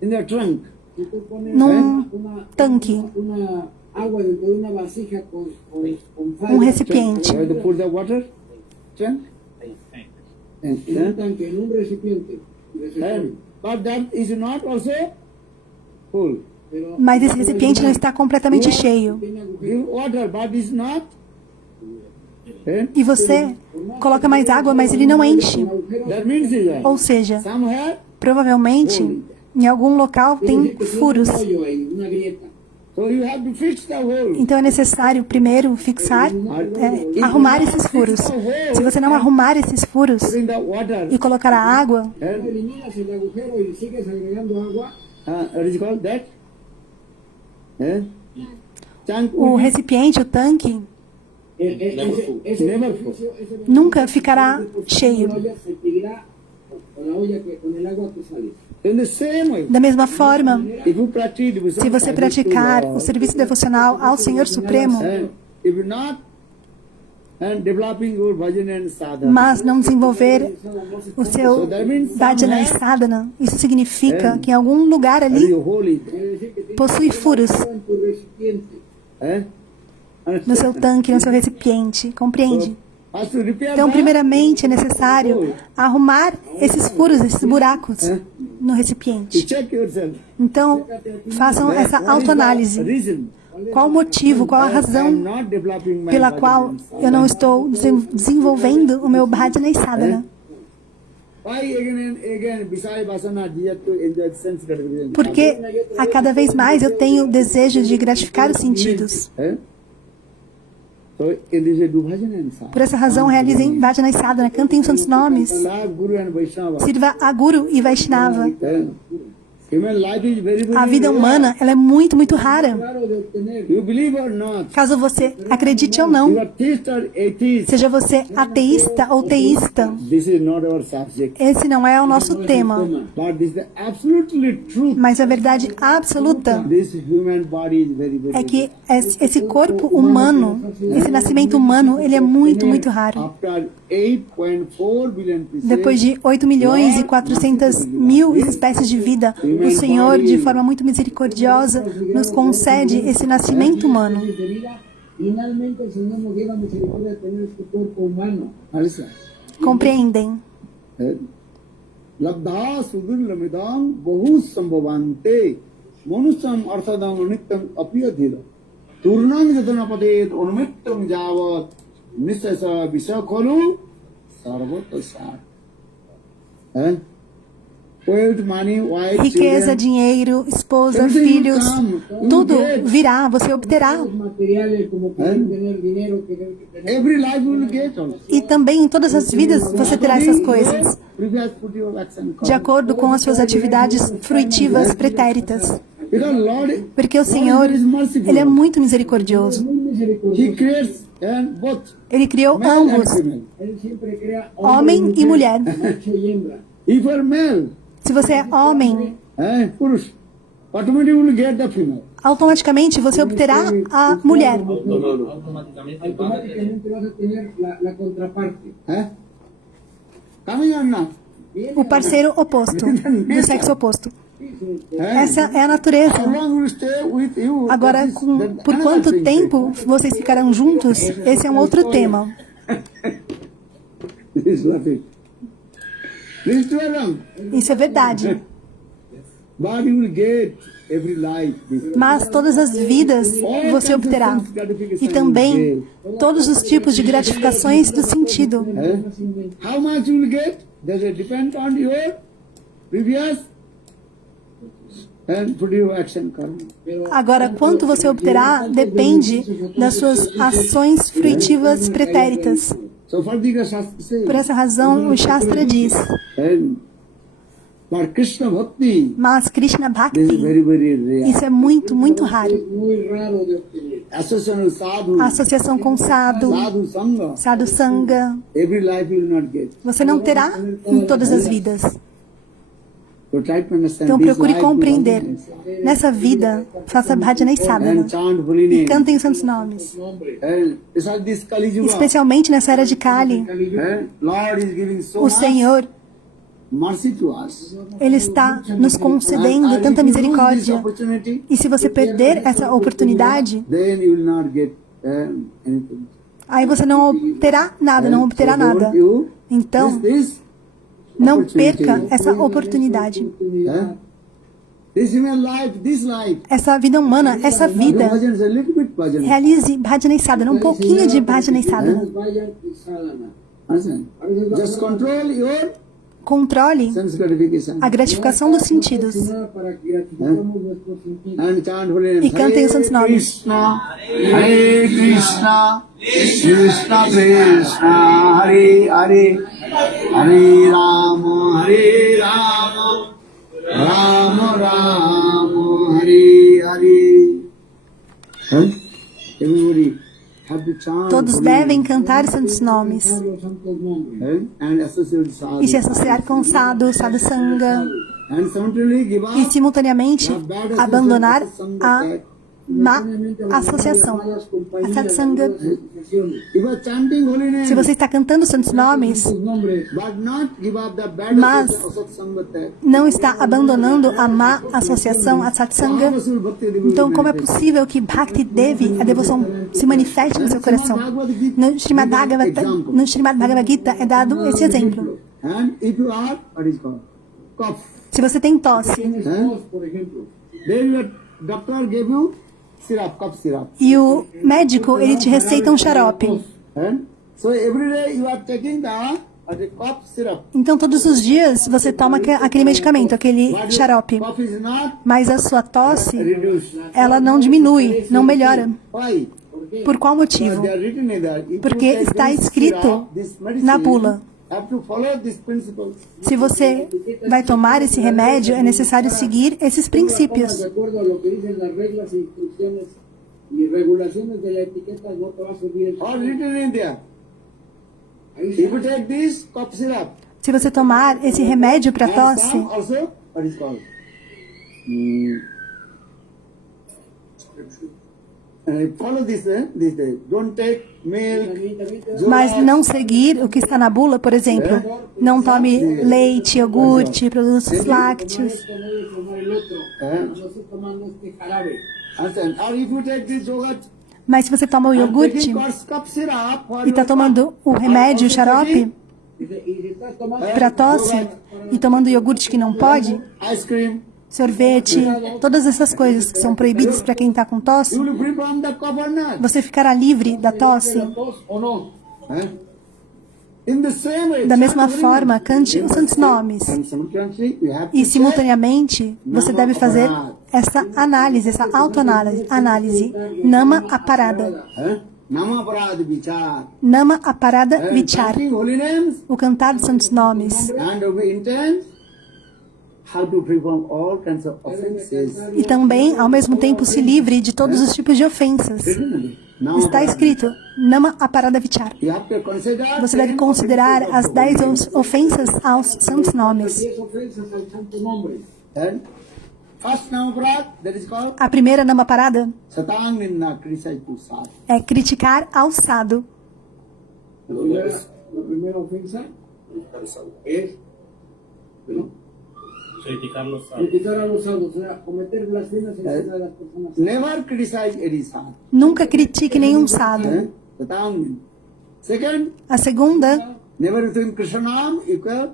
in the trunk, Si tú pones num una, tanque, una agua dentro de una vasija con falda, um recipiente, you have to put the water trunk. en un tanque, en un recipiente, But that is not also full. pero mas esse recipiente não está completamente cheio. tiene agujeros. Give water, but it's not. E você coloca mais água, mas ele não enche. That means Ou seja, somewhere. provavelmente em algum local tem furos. Un hoyo ahí, una grieta. So you have to fix the hole. Então é necessário primeiro fixar, arrumar esses furos. Se você não arrumar esses furos Put in the water. e colocar a água, Eliminas el agujero y sigues agregando agua. What is called that? Tank o recipiente, o tanque, Ese Never beneficio, ese beneficio nunca ficará cheio. con la olla se seguirá con la olla con el agua que sale. in the same way. Da mesma forma, If you practice devotion se você service praticar to o Lord, serviço devocional ao Senhor Supremo, if you not and developing your bhajan and sadhana, mas não desenvolver o seu so that means bhajana e somewhere sadhana, isso significa que em algum lugar ali your hole is there. Quiere decir que tienes possui furos en tu recipiente. no seu tanque, no seu recipiente, compreende? Has to repair Então, that. primeiramente, é necessário arrumar esses furos, esses buracos no You recipiente. check yourself. Então, façam essa What is the autoanálise. reason? Qual o motivo, qual a I'm razão not developing my pela bhajan qual and eu não estou desenvolvendo o meu bhajana e sadhana? Why again and again, besides vasana, desire to enjoy sense gratification? Porque a cada vez mais eu tenho desejo de gratificar os sentidos. So, in this way, do bhajan and sadhana. Por essa razão, realizem bhajana e sadhana, cantem os santos nomes, Love Guru and Vaishnava. sirva a Guru e Vaishnava. Human life is very, very A vida rare. humana, ela é muito, muito rara. Claro de obtener. You believe or not? Caso você acredite ou You não, are theist or atheist. seja você ateísta ou teísta, This is not our subject. esse não é o nosso tema. But this is the absolutely truth. Mas a verdade absoluta This human body is very, very é que esse corpo humano, esse nascimento humano, ele é muito, muito raro. After 8.4 billion pieces, Depois de 8 milhões e 400 mil espécies de vida, o Senhor, de forma muito misericordiosa, nos concede esse nascimento humano. De vida, finalmente el Señor nos dio la misericordia de tener este cuerpo humano. Alisa, compreendem. Labdha sudurlamidam bahu sambhavante manusyam arthadam nityam apiyadhira turnam jatanapadet unumittam javat nisasa visakhalu sarvatasar. Wealth, money, wife, Riqueza, children, dinheiro, esposa, everything filhos, will come. tudo You get. virá, você obterá. Los materiales como pueden tener dinero, tener que tener. Every life will get also. E também em todas as vidas você terá essas coisas, Previous put your action de acordo com as suas atividades fruitivas pretéritas. because Lord, Porque o Senhor, Ele é muito misericordioso. Muy misericordioso. He creates and both Ele criou male and ambos, female. Él siempre crea homem e mulher. macho y hembra. If you are male, Se você é homem, Purush, automatically you will get the female. automaticamente você obterá a mulher. Automáticamente va a tener. Automáticamente vas a tener la contraparte. Coming or not? O parceiro oposto, do sexo oposto. Dice, Essa é a natureza. How long will stay with you? Agora, por quanto tempo vocês ficarão juntos, esse é um outro tema. This is laughing. This is too long. Isso é verdade. But you will get every life. This. Mas todas as vidas você obterá. E também todos os tipos de gratificações do sentido. How much you will get? Does it depend on your previous and put your action karma. Agora, quanto você obterá depende das suas ações fruitivas pretéritas. So Fardika Shastra says, Por essa razão, o Shastra diz, and for Krishna Bhakti, mas Krishna this is Bhakti, very, very rare. isso é muito, muito raro. muy raro de obtener. Association with sadhu, A associação com sadhu, sadhu sangha, sadhu sangha, every life you will not get. você não terá em todas as vidas. So try to understand Então this procure life compreender. you will Nessa vida, faça bhajana e sadhana. and chant holy E name. cantem os santos nomes. And besides this Kali Yuga, Especialmente nessa era de Kali, and Lord is giving so o much Senhor, mercy to us. Ele está nos concedendo And tanta if you lose this misericórdia. opportunity, E se você perder essa oportunidade, then you will not get anything. aí você não obterá nada, não obterá So don't nada. you Então, miss this não opportunity. perca essa oportunidade. This human life, this life. Essa vida humana, essa vida. Bhajan is a little bit bhajan. Realize bhajana e sadhana, um pouquinho de bhajana e sadhana. Vayan y sadhana. Understand? Just control your Controle sense gratification. a gratificação dos sentidos. Para que gratificamos nuestros sentidos. And chant holy name. E cantem os santos nomes. Krishna, Hare Krishna, Krishna Krishna, Hare Hare, Hare Rama, Rama Rama, Hare Hare. Everybody have to chant Todos holy devem name. cantar os santos nomes Los santos nombres. And associate sadhu. e se associar com sadhu, sadhu sangha, And simultaneously give e up simultaneamente the bad association abandonar of the a sangha. má associação, a satsanga. If you are chanting holy name, Se você está cantando os santos nomes, Los nombres. but not give up the bad Mas- association of satsanga, não está abandonando a má associação, a satsanga, então como é possível que Bhakti Devi, a devoção, se manifeste no seu coração? No Srimad Bhagavad Gita é dado esse exemplo. And if you are, what is called? Cough. Se você tem tosse Tienes tos, por ejemplo. Then your doctor gave you syrup, cough syrup. e o médico ele te receita um xarope, And so every day you are taking the cough syrup. então todos os dias você toma aquele medicamento, aquele But xarope, cough is not mas a sua tosse, reduced. ela não diminui, não melhora. Why? Por qual motivo? They are written in that. If you Porque take está this escrito syrup, this medicine, na bula. have to follow these principles. Se você vai tomar esse remédio, é necessário seguir esses princípios. De acuerdo a lo que dicen las reglas e instrucciones y regulaciones de la etiqueta, no te va a servir eso. All written in there. Ahí If you take this cough syrup, Se você tomar esse remédio para and tosse, some also, what is called? Follow this, this day. Don't take milk, mas não seguir o que está na bula, por exemplo, não tome leite, iogurte, produtos lácteos. esto no debes tomar el otro. No estoy tomando este jarabe. understand? Or if you take this yogurt, Mas se você toma o and iogurte taking cough syrup for e está your tomando o remédio, o xarope, Dice, y si estás tomando para tosse e tomando iogurte que não pode, ice cream, sorvete, todas essas coisas que são proibidas para quem está com tosse, you will be free from the cough or not. você ficará livre da tosse. tos o no. Eh? In the same way, Da mesma forma, cante os santos nomes. and simultaneously, you have to E simultaneamente, você deve fazer essa análise, essa autoanálise. Nama aparada. Nama Parad Vichar. Nama aparada vichar. Chanting holy names, O cantar dos santos nomes. and we intend how to perform all kinds of offenses. E também, ao mesmo tempo, se livre de todos os tipos de ofensas. Nama Está Parad. escrito, Nama aparada vichar. You have to consider Você deve considerar as 10 ofensas aos santos nomes. 10 ofensas al santo nombre. And first Nama Parad, that is called A primeira Nama parada Satang Ninna Criticize to Sad. é criticar ao sado. La primera ofensa es ¿no? Criticar los santos. criticar a los santos, o sea, cometer blasfemias en contra de las personas. Never criticize any sad. Nunca critique nenhum sado. Satang Ninna. Second, A segunda, never think Krishnam equal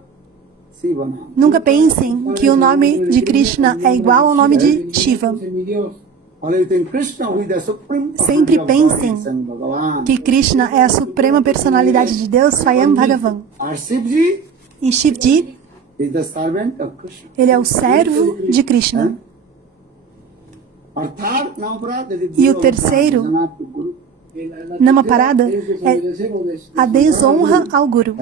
Sivanam. nunca pensem que o nome de Krishna é igual ao nome de Shiva. Ese es mi Dios. Only think Krishna who is the supreme Sempre pensem person, Bhagavan. que Krishna é a suprema personalidade de Deus, Swayam Bhagavan. Or Shivji E Shivji, is the servant of Krishna. ele é o servo de Krishna. Or third, Navaparad, that is E o Guru terceiro, Avasana to Guru. Nama parada, Es é desobedecer o des- a desonra ao Guru.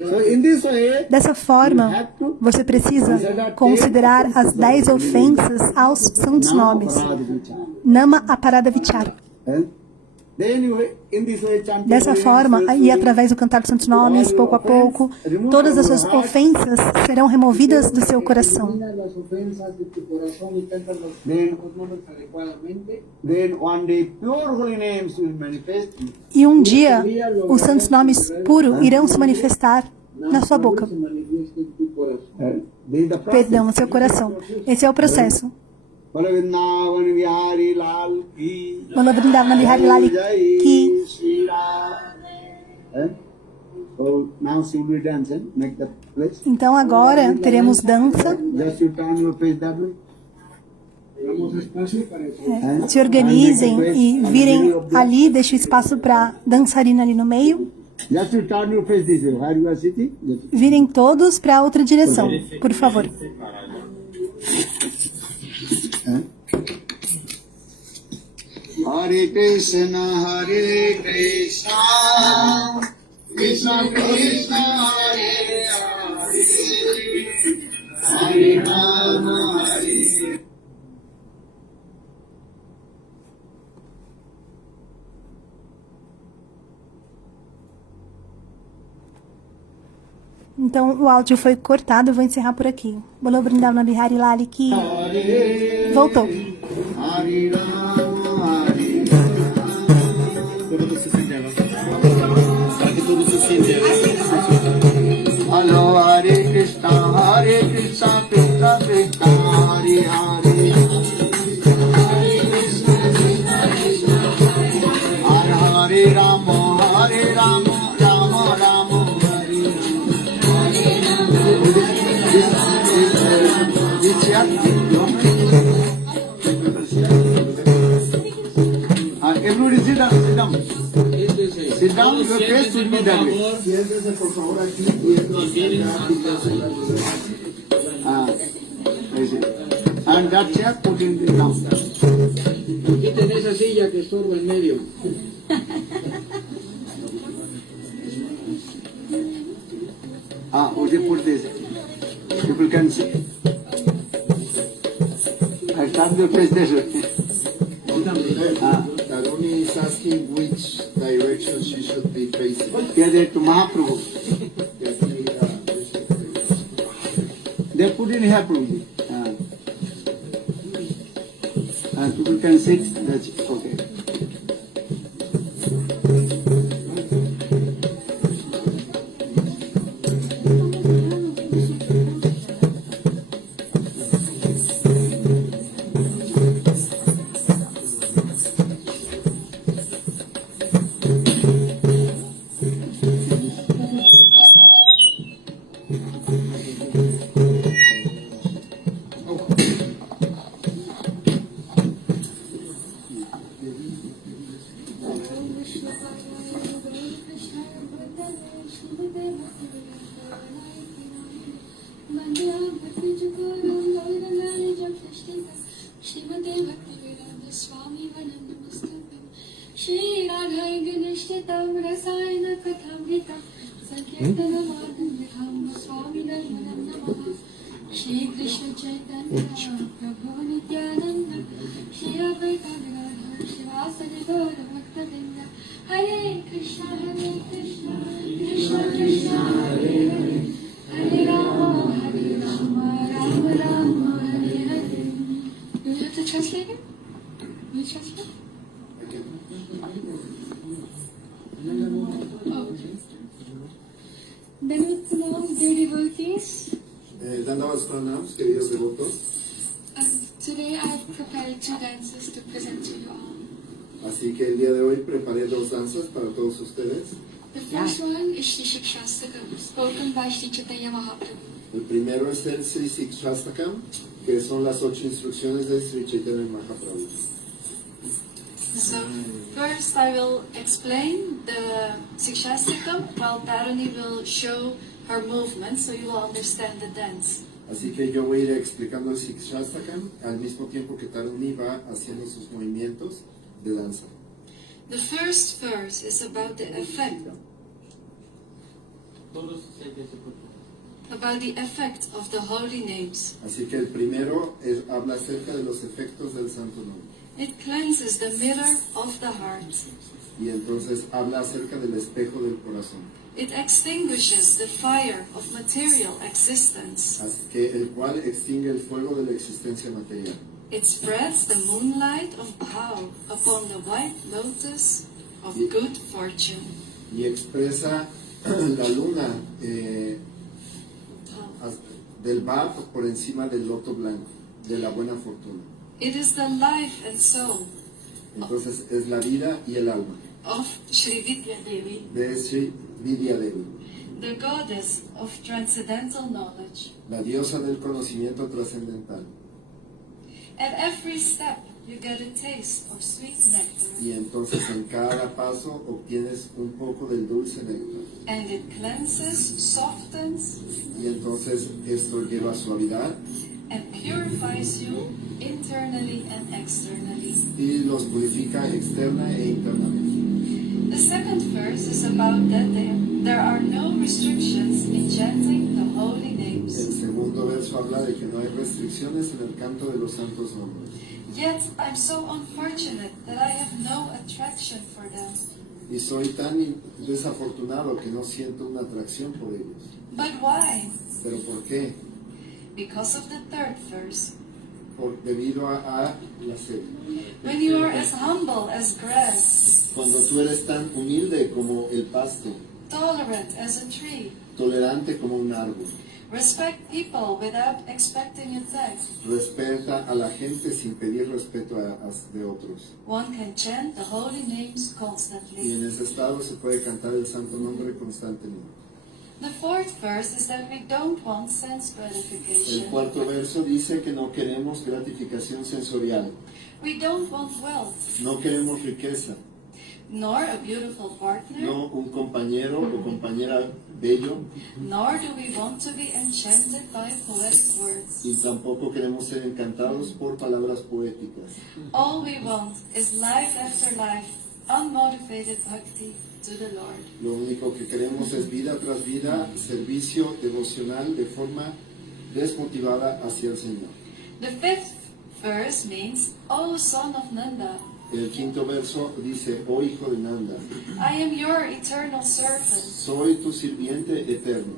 So in this way, Dessa forma, você precisa considerar as 10 ofensas aos santos nomes. Navaparad Vichar. Nama aparada vichar. Then you, in this way, chanting Dessa holy forma, names, e através do cantar dos santos nomes, pouco a pouco, todas as suas ofensas serão removidas do seu coração. Elimina las ofensas de tu corazón y canta los nombres adecuadamente. then one day pure holy names will manifest. E um dia, os santos nomes puros irão se manifestar na sua boca. Se manifiesta en tu corazón. This is the process. Perdão, no seu coração. Esse é o processo. Bolo Vrindavan Vihari Lal ki Bolo Vrindavan Bihari Lal ki. Shri Ram. So now she will dance and make the place. Então agora teremos dança. Just you turn your face that way. Damos espacio para eso. Se organizem e virem ali, deixe o espaço para dançarina ali no meio. Just you turn your face this way. Where you are sitting. Just- Virem todos para outra direção, por favor. Hare Krishna, Hare Krishna, Krishna Krishna, Hare Hare, Hare Rama, Hare. Então o áudio foi cortado, eu vou encerrar por aqui. Bolo Vrindavan Bihari Lal ki. Voltou. Hare Rama, Hare Todos se sintam. Para que todos se sintam. Hello, Hare Krishna, Krishna Krishna, Hare Hare. Hare Rama, Rama Rama, Hare everybody sit down, sit down. Siéntese. Sit down, your face should be that way. Siéntese por favor aquí y I see. And that chair put in the down. quiten esa silla que estorba en medio. Would you put this? People can see. I turn your face this way. Taruni is asking which direction she should be facing. Here they to Mahaprabhu. They put in here, Prabhuji. People can sit, that's okay. Shrimate Bhaktivedanta Swami Vananamastabham Shri Radha Ganishtitam Rasayana Kathamritam Sankirtana Madhyam Swami Narmadam Namaha Shri Krishna Chaitanya Prabhu Nityananda Shri Advaita Gadadhar Shivasadi Gaura Bhaktavinda Hare Krishna Krishna Krishna Hare Hare Hare Rama Rama Rama Hare Hare. Do you have to translate it? Will you translate? Oh, okay. Dandavat dear devotees. Dandavat pranams, queridos devotos. Today I have prepared 2 dances to present to you all. Así que el día de hoy preparé 2 danzas para todos ustedes. The first one is Shri Shikshastakam, spoken by Shri Chaitanya Mahaprabhu. El primero es el Sri Shikshastakam, que son las 8 instrucciones de Sri Chaitanya Mahaprabhu. So, first I will explain the Shikshastakam, while Taruni will show her movement, so you will understand the dance. Así que yo voy a ir explicando el Shikshastakam al mismo tiempo que Taruni va haciendo sus movimientos de danza. The first verse is about the effect of the holy names. Así que el primero habla acerca de los efectos del santo nombre. It cleanses the mirror of the heart. Y entonces habla acerca del espejo del corazón. It extinguishes the fire of material existence. Así que el cual extingue el fuego de la existencia material. It spreads the moonlight of Bhav upon the white lotus of good fortune. Y expresa la luna del Bhav por encima del loto blanco, de la buena fortuna. It is the life and soul Entonces es la vida y el alma of Sri Vidya Devi, de Sri Vidya Devi, the goddess of transcendental knowledge. la diosa del conocimiento trascendental. At every step, you get a taste of sweet nectar, Y entonces en cada paso obtienes un poco del dulce néctar. and it cleanses, softens, Y entonces esto lleva suavidad and purifies you internally and externally. y los purifica externa e internamente. The second verse is about that there are no restrictions in chanting the holy El names. segundo verso habla de que no hay restricciones en el canto de los santos nombres. Yet I'm so unfortunate that I have no attraction for them. Y soy tan desafortunado que no siento una atracción por ellos. But why? ¿Pero por qué? Because of the third verse. Debido a la sed. When you are as humble as grass, Cuando tú eres tan humilde como el pasto, tolerant as a tree, tolerante como un árbol, respect people without expecting it back, respeta a la gente sin pedir respeto de otros. one can chant the holy names Y constantly. en ese estado se puede cantar el santo nombre constantemente. The fourth verse is that we don't want sense El gratification. cuarto verso dice que no queremos gratificación sensorial, We don't want wealth, no queremos riqueza, nor a beautiful partner, no un compañero o compañera bello, nor do we want to be enchanted by poetic words. y tampoco queremos ser encantados por palabras poéticas. All we want is life after life, unmotivated bhakti to the Lord. Lo único que queremos es vida tras vida, servicio devocional de forma desmotivada hacia el Señor. The fifth verse means, O son of Nanda, El quinto verso dice, oh hijo de Nanda, I am your eternal servant, soy tu sirviente eterno.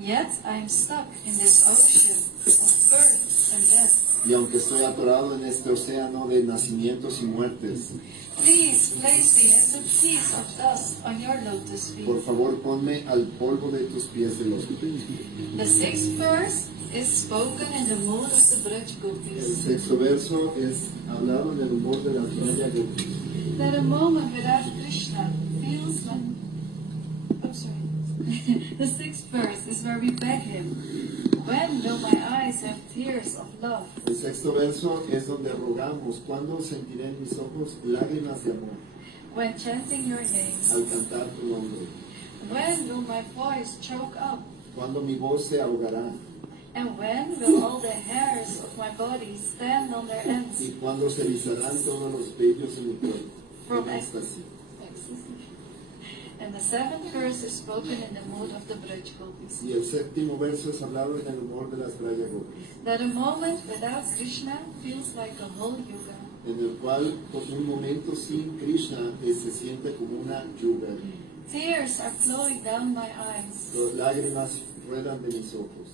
yet I am stuck in this ocean of birth and death. Y aunque estoy atorado en este océano de nacimientos y muertes, Please place me as a piece of dust on your lotus por feet. favor ponme al polvo de tus pies de los pies. The sixth verse is spoken in the mood of the Braj El Gopis. sexto verso es hablado en el humor de las Braya Gopis. That a moment without Krishna feels like... Oh, sorry. The sixth verse is where we beg him, when will my eyes have tears of love? El sexto verso es donde rogamos, ¿cuándo sentiré en mis ojos lágrimas de amor When chanting your names, al cantar tu nombre? when will my voice choke up? ¿Cuándo mi voz se ahogará? And when will all the hairs of my body stand on their ends. y cuando se erizarán todos los vellos de mi cuerpo. From En éxtasis. And the seventh verse is spoken in the mood of the Braj Gopis. Y el séptimo verso es hablado en el humor de las Braya Gopis, That a moment without Krishna feels like a whole yuga. en el cual por un momento sin Krishna se siente como una yuga. Tears are flowing down my eyes, Las lágrimas ruedan de mis ojos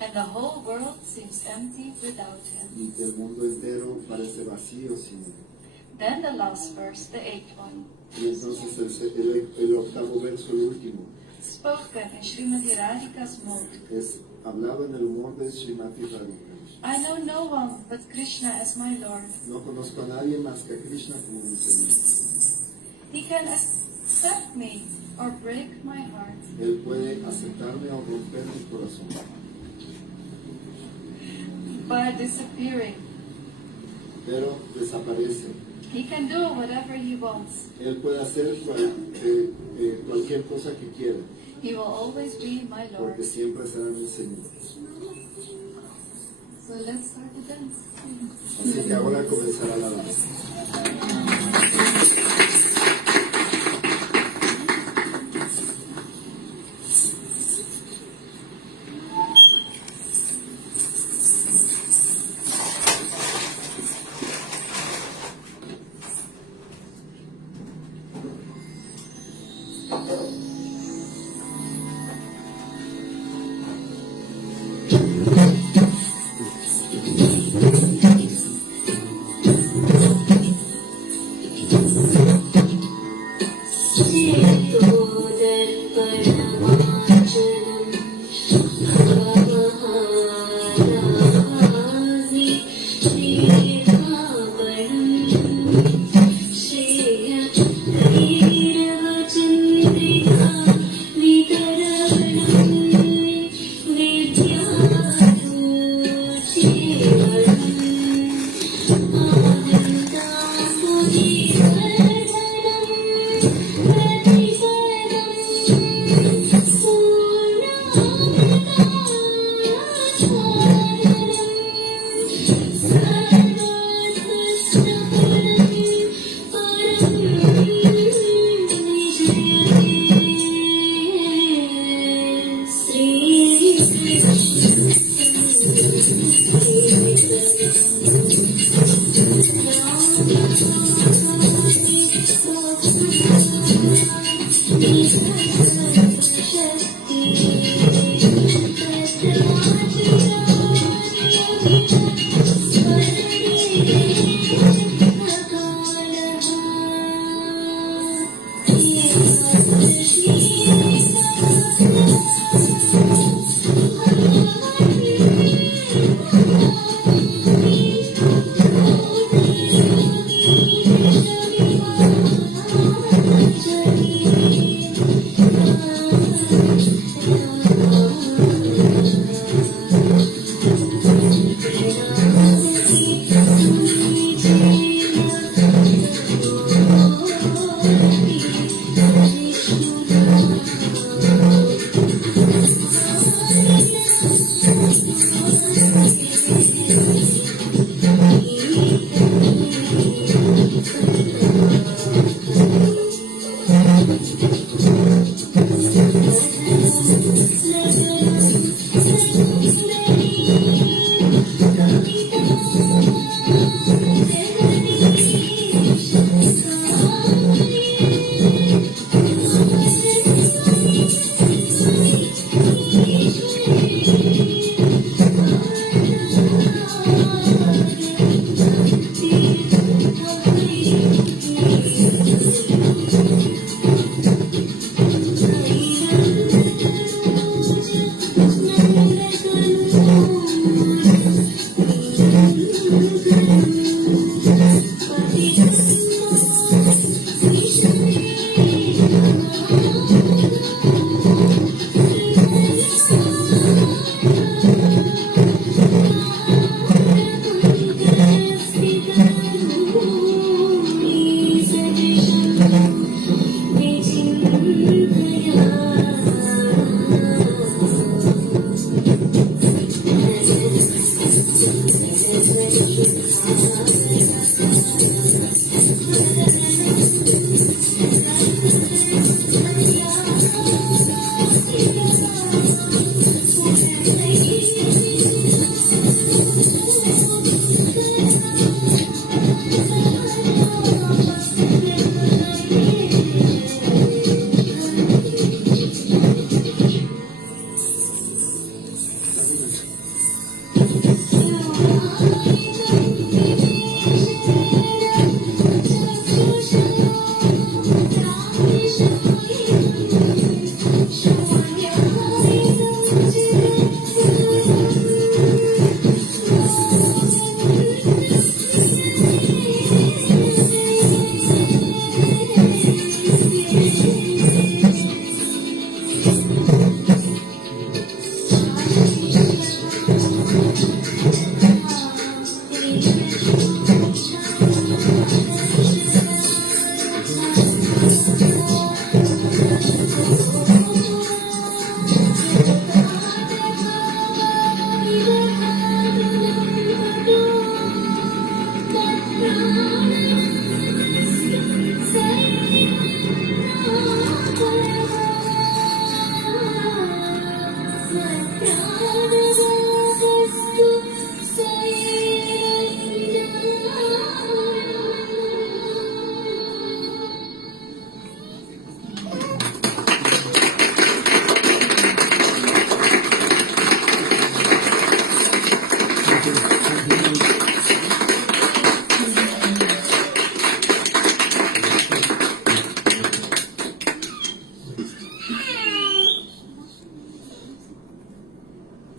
and the whole world seems empty without him. y el mundo entero parece vacío sin él. Then the last verse, the eighth one, Y entonces el octavo verso, el último, spoken in Srimati Radhika's mood. es hablado en el humor de Srimati Radhika. I know no one but Krishna as my Lord. No conozco a nadie más que a Krishna como mi Señor. He can accept me or break my heart. Él puede aceptarme o romper mi corazón, By disappearing, pero desaparece. he can do whatever he wants. Él puede hacer cualquier cosa que quiera, He will always be my Lord. porque siempre será mi Señor. So let's start the dance. Así que ahora comenzará la danza.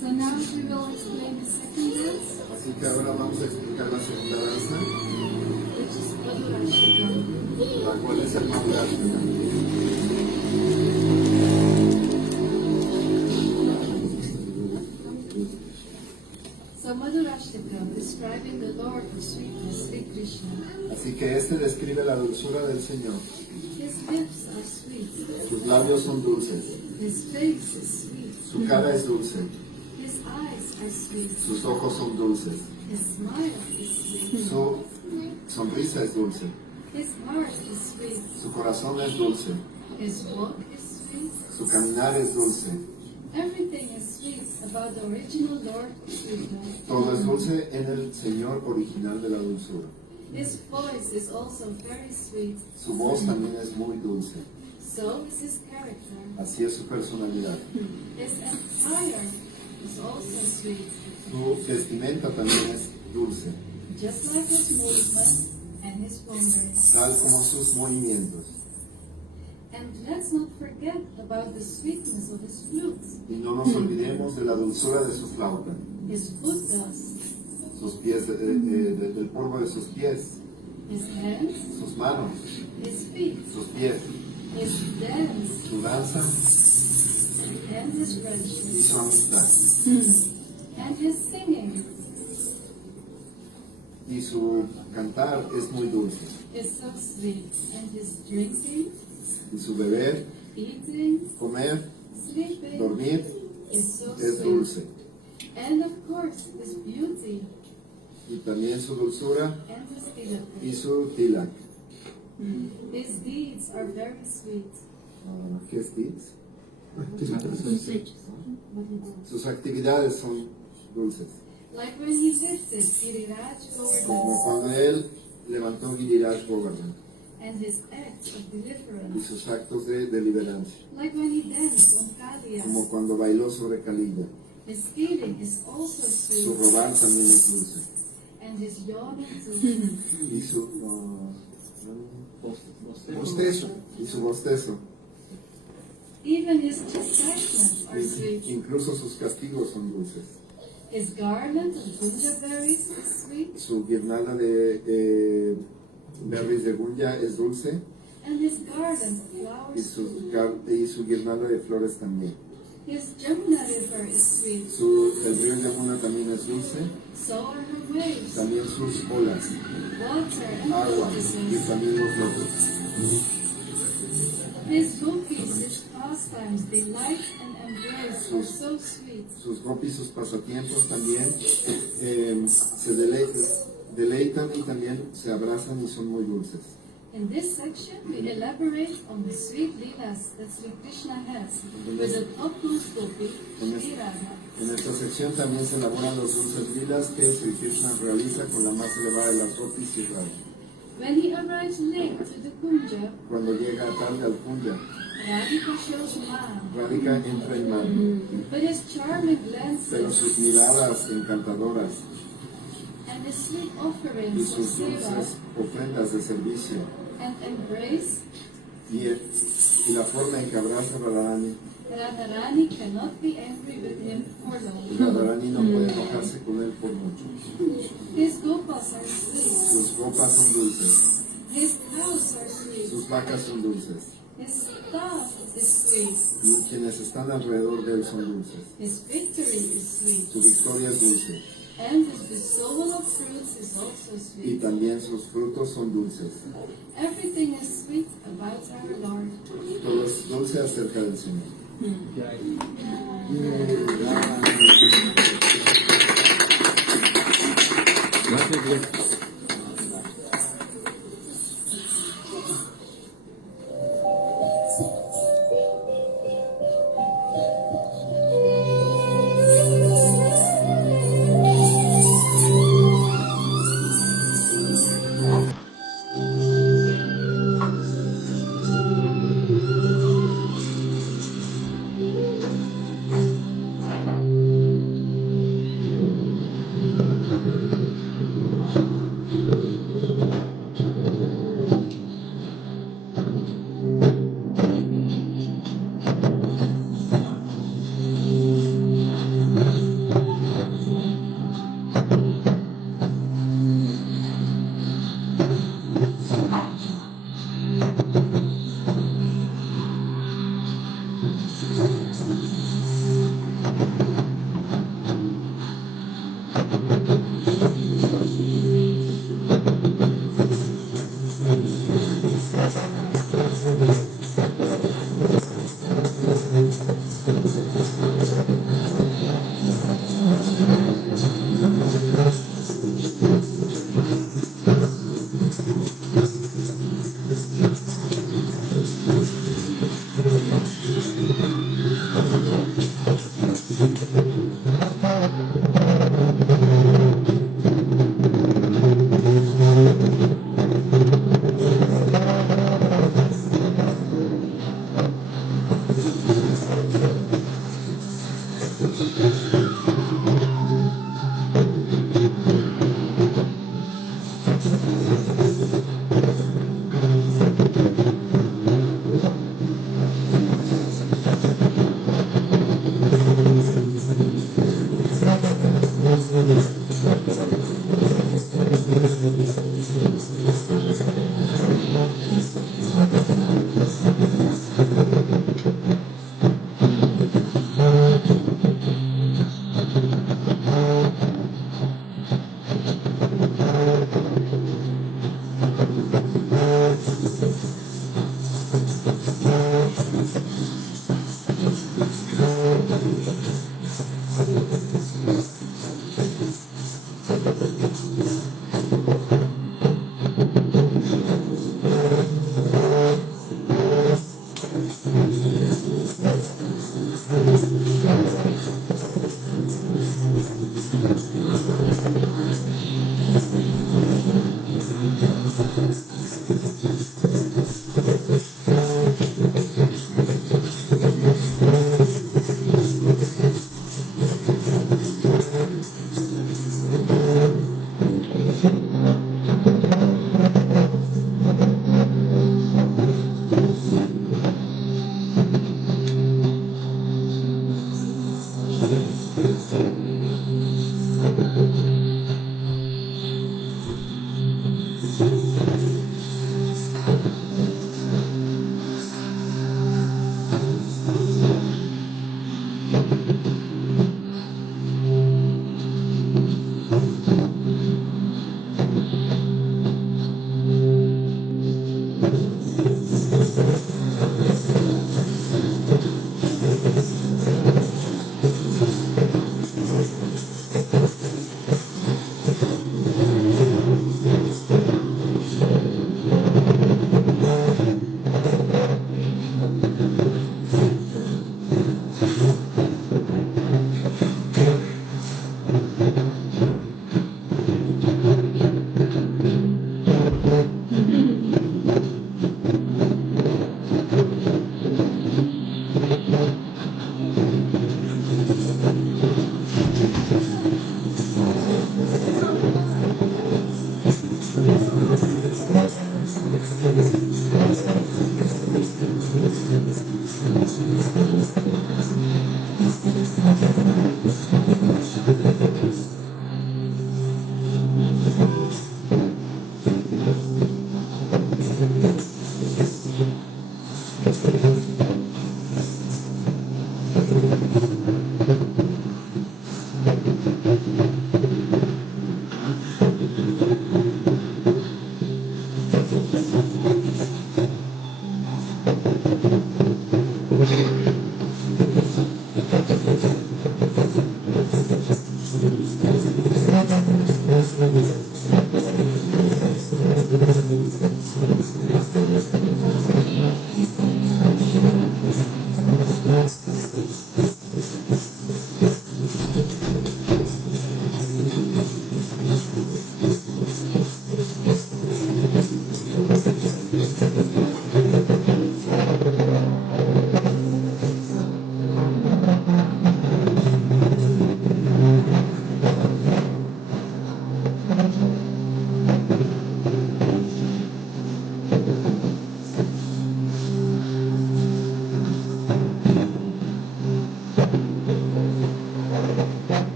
So now we will explain the second dance, Así que ahora vamos a explicar la segunda danza, which is Madhurashtakam. la cual es el Madhurashtakam. So Madhurashtakam, describing the Lord of sweetness, Sri Krishna. Así que este describe la dulzura del Señor. His lips are sweet, Sus labios son dulces, his face is sweet, su cara es dulce, his eyes are sweet, sus ojos son dulces, his smile is sweet, su sonrisa es dulce, his heart is sweet, su corazón es dulce, his walk is sweet. su caminar es dulce. Everything is sweet about the original Lord of sweetness. Todo es dulce en el Señor original de la dulzura. His voice is also very sweet. Su voz también es muy dulce. So is his character. Así es su personalidad. His attire is also sweet, Su vestimenta también es dulce, just like his movement and his wanderings. tal como sus movimientos. And let's not forget about the sweetness of his flute, Y no nos olvidemos de la dulzura de su flauta, his foot dust, sus pies, del polvo de sus pies, his hands, sus manos, his feet, sus pies, his dance, su danza and his y friendship, su amistad. and his singing Y su cantar es muy dulce. is so sweet, and his drinking, Y su beber, eating, comer, sleeping dormir is so es sweet. dulce. And of course, his beauty Y también su dulzura and his tilak. y su tilak. His deeds are very sweet. ¿Qué es deeds? Sus actividades son dulces. Like when he visited Giriraj Como Govardhan cuando él levantó Giriraj Govardhan and his acts of y deliverance. sus actos de liberancia. Like when he danced on Como Kalias. cuando bailó sobre Kalilla. His stealing is also Su sweet. robar también es dulce. And his yawning too. Y su bostezo. Y su bostezo. Even his chastisements are sweet. Incluso sus castigos son dulces. His garland of gunja berries is sweet. Su guirnalda de berries de Gunja es dulce. And his garland of Y flowers su, too. y su guirnalda de flores también. His Jamuna river is sweet. El río Yamuna también es dulce. So are her waves, También sus olas, water and agua y lotuses. también los lotos. His gopis, his pastimes, delight, and embrace are so sweet. Sus hobbies y sus pasatiempos también se deleitan y también se abrazan y son muy dulces. In this section, we elaborate on the sweet leelas that Sri Krishna has with the topmost gopi, Sri Radha. En esta sección también se elaboran los dulces lilas que Sri Krishna realiza con la más elevada de las gopis y Radha. When he arrives late to the Kunja, Cuando llega tarde al Kunja, Radhika shows man, Radhika entra en mar, but his charming pero glances sus miradas encantadoras and his sweet y offerings of sus seva dulces ofrendas de servicio and embrace, y la forma en que abraza a Radharani, Radharani cannot be angry with him for long. Radharani no puede enojarse con él por mucho. His gopas are sweet, Sus copas son dulces, his cows are sweet, sus vacas son dulces, his staff is sweet, y quienes están alrededor de él son dulces. his victory is sweet, Su victoria es dulce and his bestowal of fruits is also y sweet. también sus frutos son dulces. Everything is sweet about our Lord. Todo es dulce acerca del Señor. Gracias, Dios.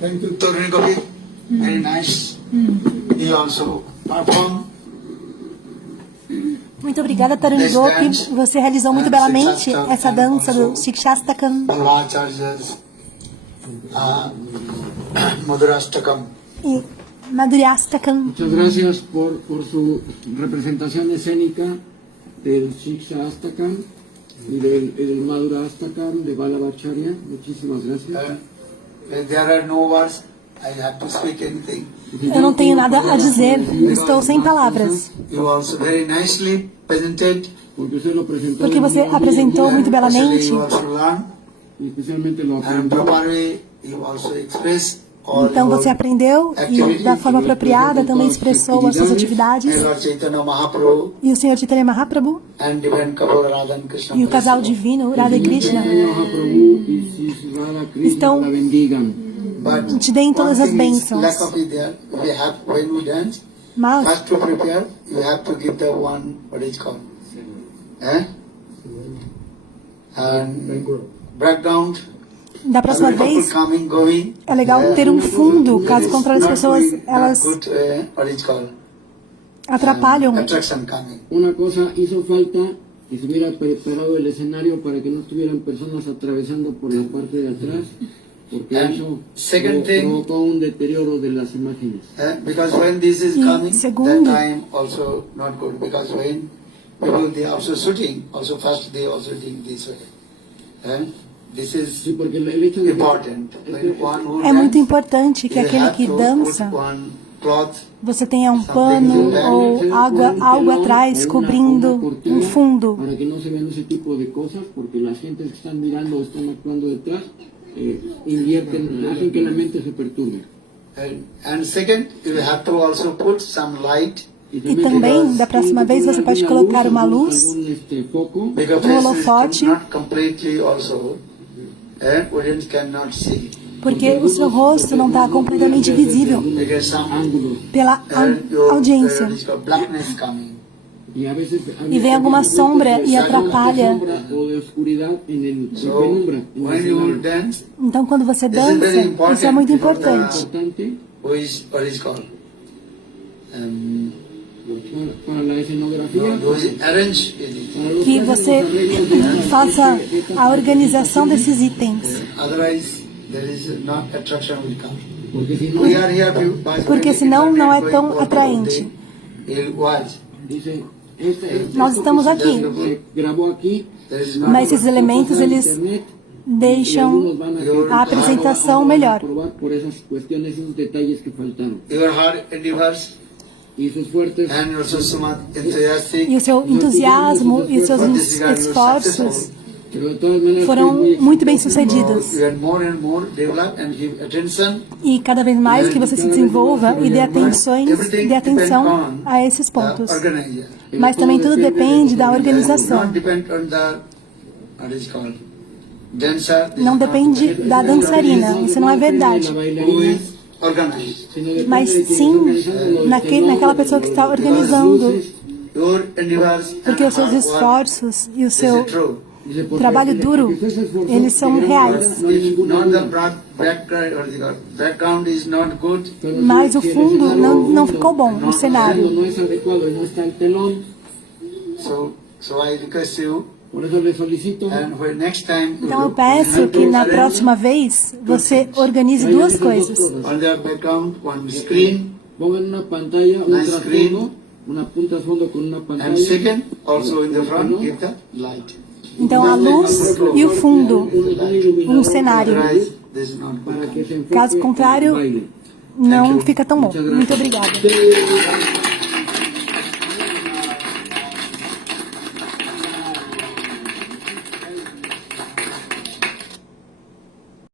Thank you, Torun Gopi. Very nice. He also performed. Muito obrigada, Tarun Gopi. Você realizou muito belamente essa dança do Shikshastakam Balvacharya's Madhurastakam. e Madhuryastakam. Muchas gracias por su representación escénica del Shiksha Astakam y del Madhura Astakam de Balabacharya. Muchísimas gracias. There are no words, I have to speak anything. Eu não tenho nada a dizer, estou sem palavras. You also very nicely presented. Porque usted lo presentó Porque você apresentou muito belamente You also learn. y especialmente lo And aprendió. properly you also express all Então your você aprendeu e da forma apropriada também expressou as suas atividades. and Lord Chaitanya Mahaprabhu E o Senhor Chaitanya Mahaprabhu and Divine couple Radha and Krishna. e o casal divino, Radha e Krishna, Mahaprabhu y Sri Radha Krishna Estão- la bendigan. But te deem todas one as thing is bênçãos. lack of it there. We have when we dance, Mas first to prepare, you have to give the one what is called. And background. da próxima Every couple vez coming, going. é legal ter um fundo, caso contrário as pessoas elas Good, what is called. atrapalham. Attraction coming. Una cosa hizo falta que se hubiera preparado el escenario para que no estuvieran personas atravesando por la parte de atrás, porque And eso second thing- provocó un deterioro de las imágenes. Because when this is Y coming, segundo- that time also not good. Because when people they also shooting, also first they also doing this way. This Sí, is porque el hecho de que important. When one who É muito dance, importante que you aquele have que to dança, put one cloth. você tenha um pano ou algo atrás cobrindo um fundo. para que no se vean ese tipo de cosas, porque las gentes que están mirando o están actuando detrás invierten, hacen que la mente se perturbe. And second, you have to also put some light. E também, da próxima vez, você pode colocar uma luz, Foco, Because Um this holofote. is not completely also, audience cannot see. porque o seu rosto não está completamente visível Because some ángulos. pela audiência. blackness coming. Y a veces E vem alguma sombra e atrapalha. sombra o de oscuridad en el So penumbra. En el when you escenario. dance, Então, quando você This is very dança, important isso é muito because importante. Importante who is what is called? para la escenografía. Those arrange it. para los Que hacen você los arreglos de las- faça a organização desses itens. Otherwise, there is not attraction will come. Porque si no, We are here to by Porque senão não é tão atraente. He'll watch. dice, Nós estamos aqui, se grabó aquí, There is not. mas esses elementos eles internet, y deixam algunos van a a apresentação melhor. probar por esas cuestiones, esos detalles que faltaron. Your hard endeavors Y sus fuertes and also some enthusiastic. E o seu entusiasmo e os seus esforços pero de todas maneras foram fue muy muito bem So sucedidos. you are more and more develop and give attention. E cada vez mais que você se desenvolva e dê atenção a esses pontos. Organizer. Mas também tudo depende da organização. Not depend on the what is called dancer. Não depende da dançarina, isso não é verdade. Who is organized. Mas sim naquela pessoa que está organizando, Your endeavors. porque os seus esforços e o seu True. trabalho duro, eles são reais. Not the background or the background is not good. Mas o fundo não ficou bom, o cenário. no es adecuado y no está el telón. So I request you Por eso le solicito And when next time Então eu peço que na próxima vez você organize duas coisas. on their background one screen, pongan una pantalla, un Nice screen. trasfondo, una punta de fondo con una pantalla. and second also in the front give the light. Então a luz e o fundo, um cenário. Otherwise, this is not Para good. que se enfoque Caso en el contrário, baile. não fica tão bom. Muito obrigada.